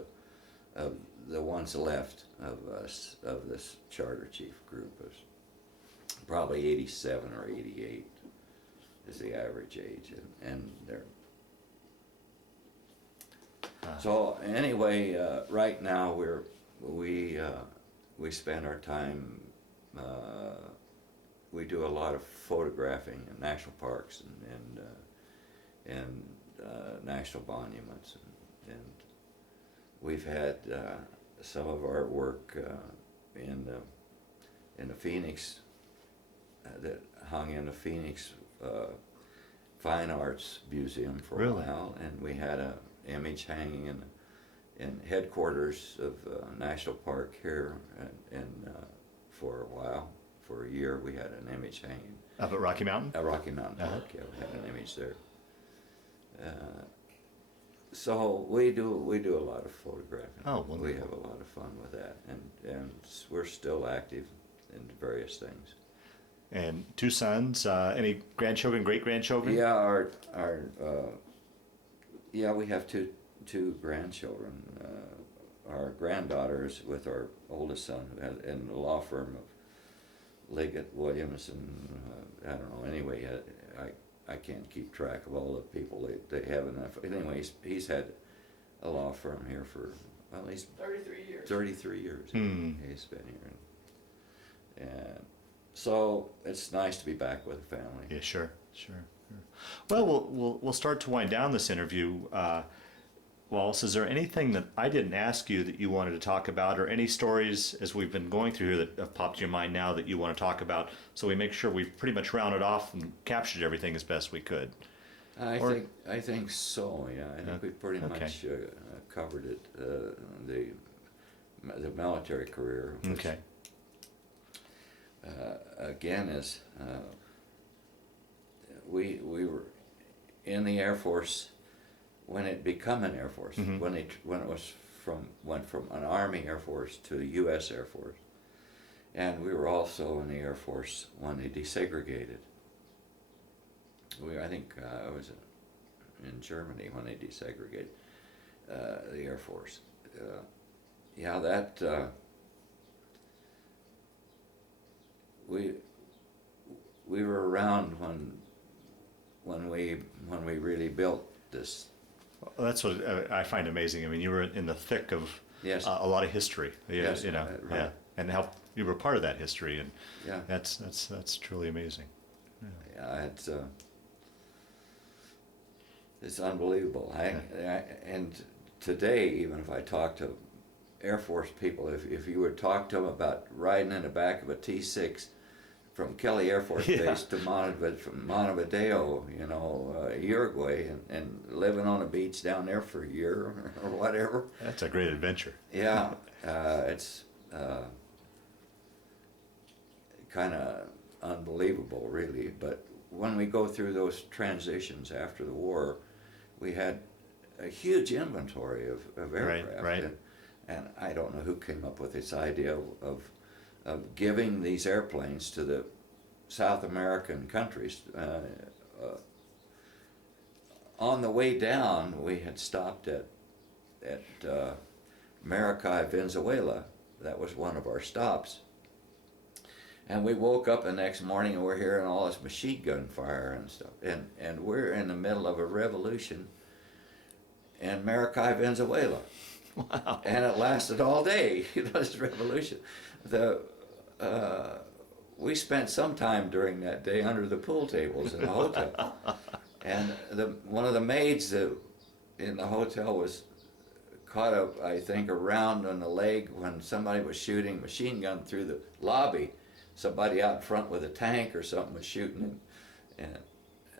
the ones left of us, of this charter chief group, is probably 87 or 88. is the average age, and they're so anyway. Right now we spend our time. We do a lot of photographing in national parks and national monuments, and we've had some of our work in the Phoenix that hung in the Phoenix Fine Arts Museum for a while, and we had a image hanging in headquarters of National Park here, and for a while, for a year, we had an image hanging. Up at Rocky Mountain? At Rocky Mountain Park, yeah, we had an image there. So we do a lot of photographing. Oh, wonderful. We have a lot of fun with that, and we're still active in various things. And 2 sons, any grandchildren, great-grandchildren? Yeah, we have two grandchildren. Our granddaughter is with our oldest son, who has in the law firm of Liggett, Williams, and I don't know. Anyway, I can't keep track of all the people they have enough. Anyway, he's had a law firm here for at least 33 years. 33 years. He's been here, and so it's nice to be back with the family. Yeah, sure. Well, we'll start to wind down this interview. Wallace, is there anything that I didn't ask you that you wanted to talk about, or any stories as we've been going through here that have popped in your mind now that you want to talk about, so we make sure we've pretty much rounded off and captured everything as best we could? I think so. Yeah, I think we pretty much covered it. The military career. Which, okay. Again, is we were in the Air Force when it became an Air Force, when it went from an Army Air Force to the U.S. Air Force, and we were also in the Air Force when they desegregated. I think I was in Germany when they desegregated the Air Force. Yeah, that we were around when we really built this. Well, that's what I find amazing. I mean, you were in the thick of Yes. a lot of history. Yes, you know, right. yeah, and how you were part of that history, and Yeah. that's truly amazing. Yeah, it's unbelievable. And today, even if I talk to Air Force people, if you would talk to them about riding in the back of a T-6 from Kelly Air Force Base to Montevideo, Uruguay, and living on a beach down there for a year or whatever. That's a great adventure. Yeah, it's kind of unbelievable, really. But when we go through those transitions after the war, we had a huge inventory of aircraft. Right. And I don't know who came up with this idea of giving these airplanes to the South American countries. On the way down, we had stopped at Maracay, Venezuela. That was one of our stops. And we woke up the next morning and we're hearing all this machine gun fire and stuff. And we're in the middle of a revolution in Maracay, Venezuela. Wow. And it lasted all day, this revolution. We spent some time during that day under the pool tables in the hotel. And one of the maids in the hotel was caught up, I think, a round on the leg when somebody was shooting a machine gun through the lobby. Somebody out front with a tank or something was shooting. And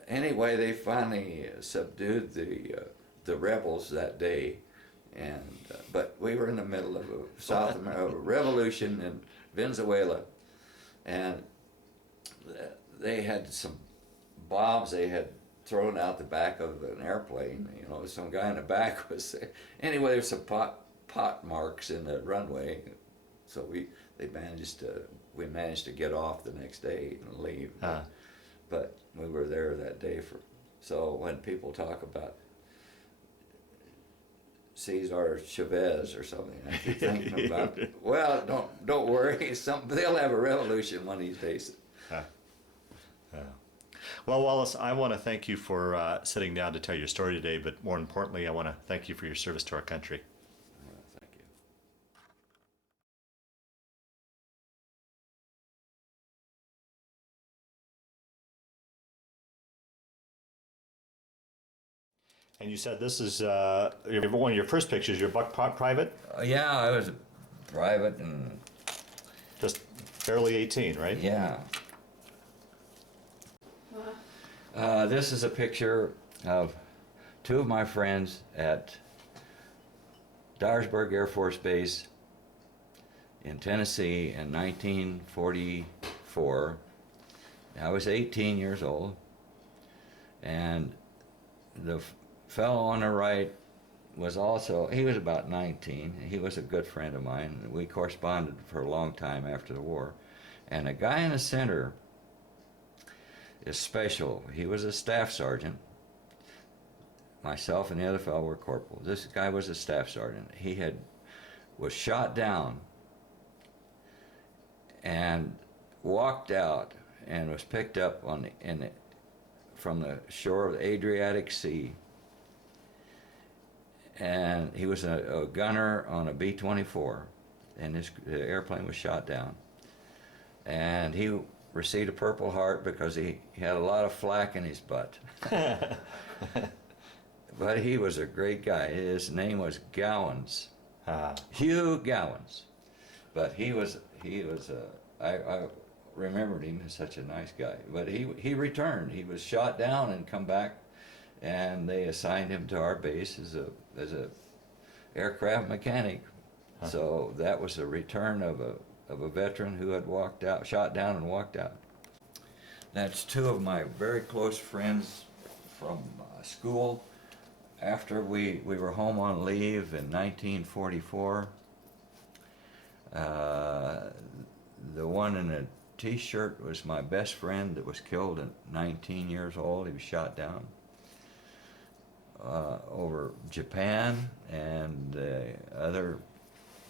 anyway, they finally subdued the rebels that day. And but we were in the middle of a South America revolution in Venezuela, and they had some bombs they had thrown out the back of an airplane. Some guy in the back was there. Anyway, there's some pot marks in the runway, so we managed to get off the next day and leave. But we were there that day so when people talk about Cesar Chavez or something, I keep thinking about, well, don't worry, they'll have a revolution one of these days. Well, Wallace, I want to thank you for sitting down to tell your story today, but more importantly, I want to thank you for your service to our country. Thank you. And you said this is one of your first pictures, your buck private, Yeah, I was a private and just barely 18, right? yeah. Well, This is a picture of two of my friends at Dyersburg Air Force Base in Tennessee in 1944. I was 18 years old, and the fellow on the right was also, he was about 19. He was a good friend of mine. We corresponded for a long time after the war. And the guy in the center is special. He was a staff sergeant. Myself and the other fellow were corporals. This guy was a staff sergeant. He was shot down and walked out and was picked up from the shore of the Adriatic Sea. And he was a gunner on a B-24, and the airplane was shot down. And he received a Purple Heart because he had a lot of flack in his butt. But he was a great guy. His name was Gowans, Hugh Gowans. But I remembered him as such a nice guy. But he returned. He was shot down and come back, and they assigned him to our base as a aircraft mechanic. So that was a return of a veteran who had shot down and walked out. That's two of my very close friends from school. After we were home on leave in 1944, the one in a t-shirt was my best friend that was killed at 19 years old. He was shot down over Japan, and the other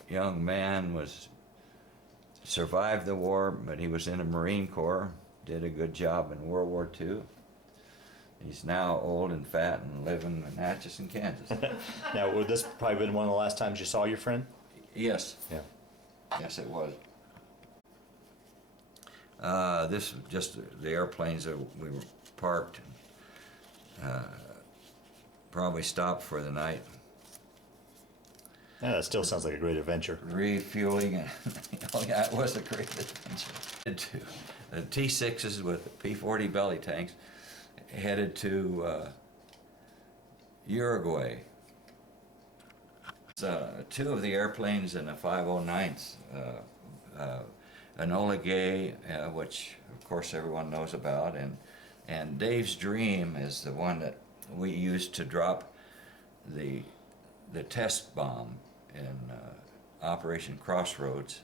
young man survived the war, but he was in the Marine Corps, did a good job in World War II. He's now old and fat and living in Atchison, Kansas. Now, would this probably been one of the last times you saw your friend? Yes. Yeah. Yes, it was. This was just the airplanes that we were parked. Probably stopped for the night. Yeah, that still sounds like a great adventure. Refueling, and oh yeah, it was a great adventure. The T-6s with P-40 belly tanks headed to Uruguay. Two of the airplanes in the 509s, Enola Gay, which of course everyone knows about, and Dave's Dream is the one that we used to drop the test bomb in Operation Crossroads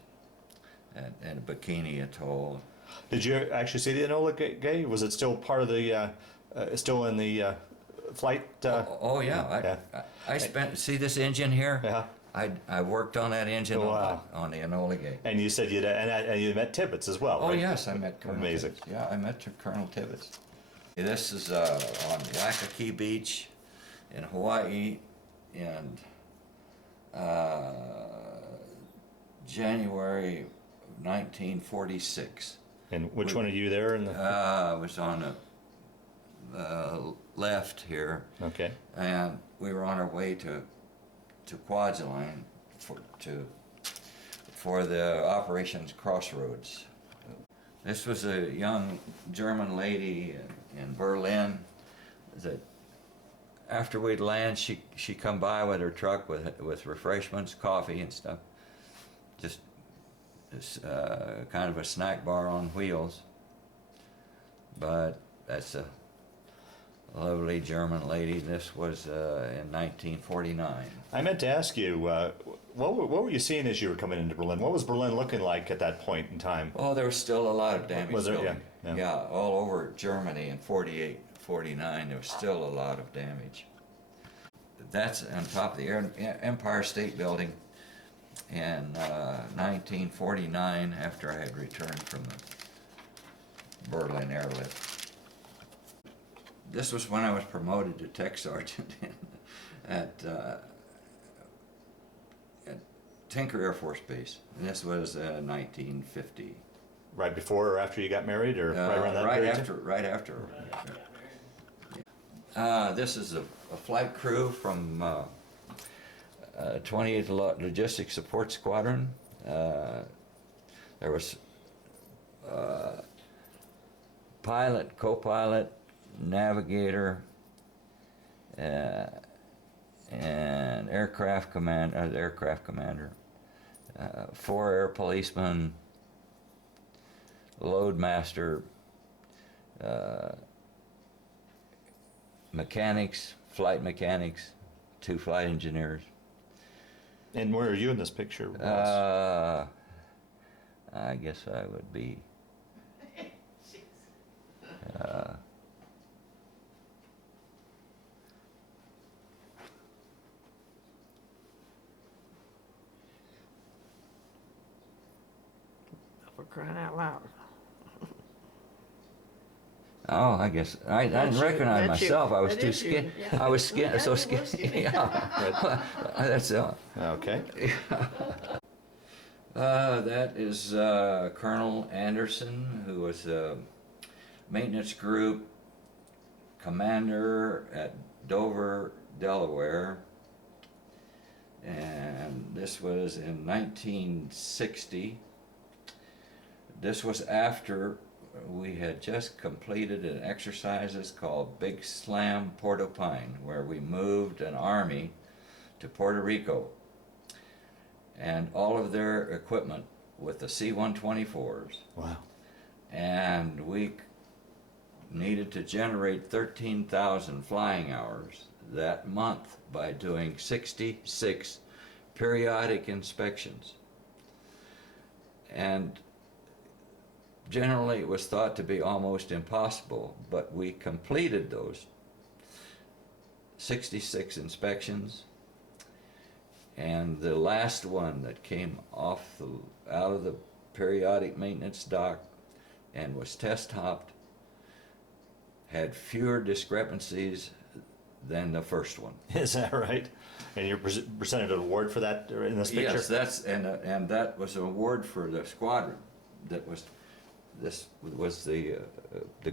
and Bikini Atoll. Did you actually see the Enola Gay? Was it still part of the, still in the flight? Oh yeah, I see this engine here? Yeah. I worked on that engine Wow. on the Enola Gay. And you said and you met Tibbets as well, Oh right? yes, I met Colonel Amazing. Tibbets. Yeah, I met Colonel Tibbets. This is on Waikiki Beach in Hawaii in January of 1946. And which one are you there? In the I was on the left here, okay. and we were on our way to Kwajalein for the Operations Crossroads. This was a young German lady in Berlin that after we'd land, she come by with her truck with refreshments, coffee and stuff. Just kind of a snack bar on wheels. But that's a lovely German lady. This was in 1949. I meant to ask you, what were you seeing as you were coming into Berlin? What was Berlin looking like at that point in time? Oh, there was still a lot of damage. Was there? building. Yeah. All over Germany in 48, 49, there was still a lot of damage. That's on top of the Empire State Building in 1949 after I had returned from the Berlin Airlift. this was when I was promoted to tech sergeant at Tinker Air Force Base. And this was 1950. Right before or after you got married, or right around that right period? after, right after. This is a flight crew from 28th Logistics Support Squadron. There was pilot, co-pilot, navigator, and aircraft commander, 4 air policemen, load master, mechanics, flight mechanics, 2 flight engineers. And where are you in this picture, Wallace? I guess I would be. For crying out loud. Oh, I guess I didn't you. recognize That's you. myself. I was That too is you. scared. Yeah. I was scared. Yeah, So you were scared. scared. Yeah. That's Okay. that is Colonel Anderson, who was a maintenance group commander at Dover, Delaware. And this was in 1960. This was after we had just completed an exercises called Big Slam Port-au-Pine, where we moved an army to Puerto Rico, and all of their equipment with the C-124s. Wow. And we needed to generate 13,000 flying hours that month by doing 66 periodic inspections. And generally it was thought to be almost impossible, but we completed those 66 inspections, and the last one that came out of the periodic maintenance dock and was test hopped had fewer discrepancies than the first one. Is that right? And you're presented an award for that in this picture? Yes, that's and that was an award for the squadron. That was this was the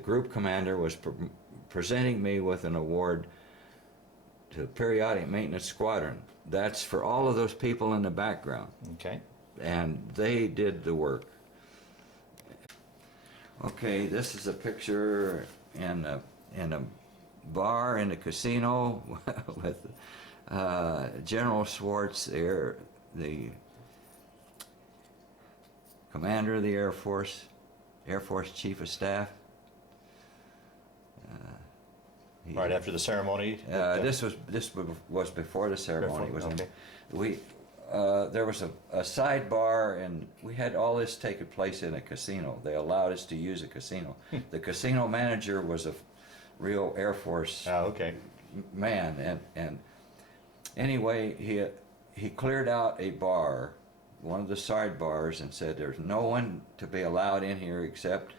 group commander was presenting me with an award to periodic maintenance squadron. That's for all of those people in the background. Okay. And they did the work. Okay, this is a picture in a bar in a casino with General Schwartz, the commander of the Air Force Chief of Staff. Right after the ceremony? This was before the ceremony. Before, okay. There was a sidebar, and we had all this taking place in a casino. They allowed us to use a casino. The casino manager was a real Air Force man, and anyway, he cleared out a bar, one of the sidebars, and said there's no one to be allowed in here except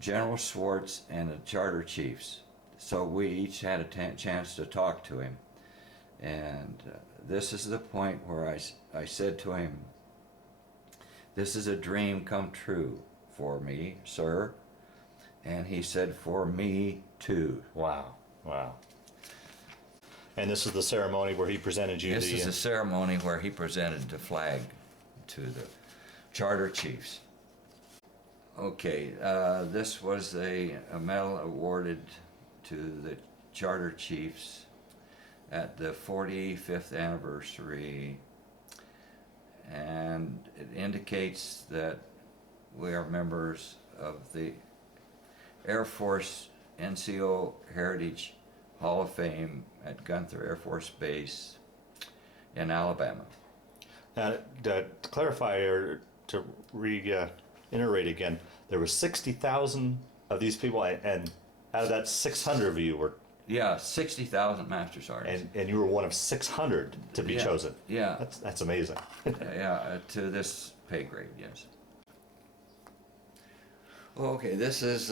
General Schwartz and the charter chiefs. So we each had a chance to talk to him, and this is the point where I said to him, "This is a dream come true for me, sir." And he said, "For me too." Wow, wow. And this is the ceremony where he presented you This is the ceremony where he presented the flag to the charter chiefs. Okay, this was a medal awarded to the charter chiefs at the 45th anniversary, and it indicates that we are members of the Air Force NCO Heritage Hall of Fame at Gunther Air Force Base in Alabama. Now, to clarify or to reiterate again, there were 60,000 of these people, and out of that, 600 of you were... Yeah, 60,000 Master Sergeants. And you were one of 600 to be chosen. Yeah. That's amazing. Yeah, to this pay grade, yes. Okay, this is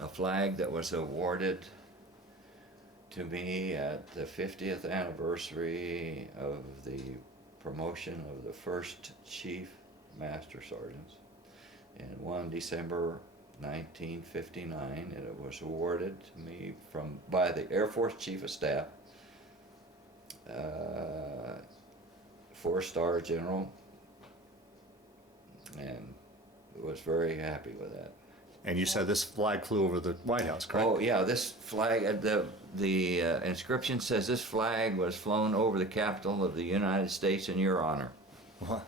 a flag that was awarded to me at the 50th anniversary of the promotion of the first Chief Master Sergeants in 1 December 1959, and it was awarded to me by the Air Force Chief of Staff, 4-star general, and was very happy with that. And you said this flag flew over the White House, correct? Oh yeah, this flag, the inscription says this flag was flown over the Capitol of the United States in your honor. What?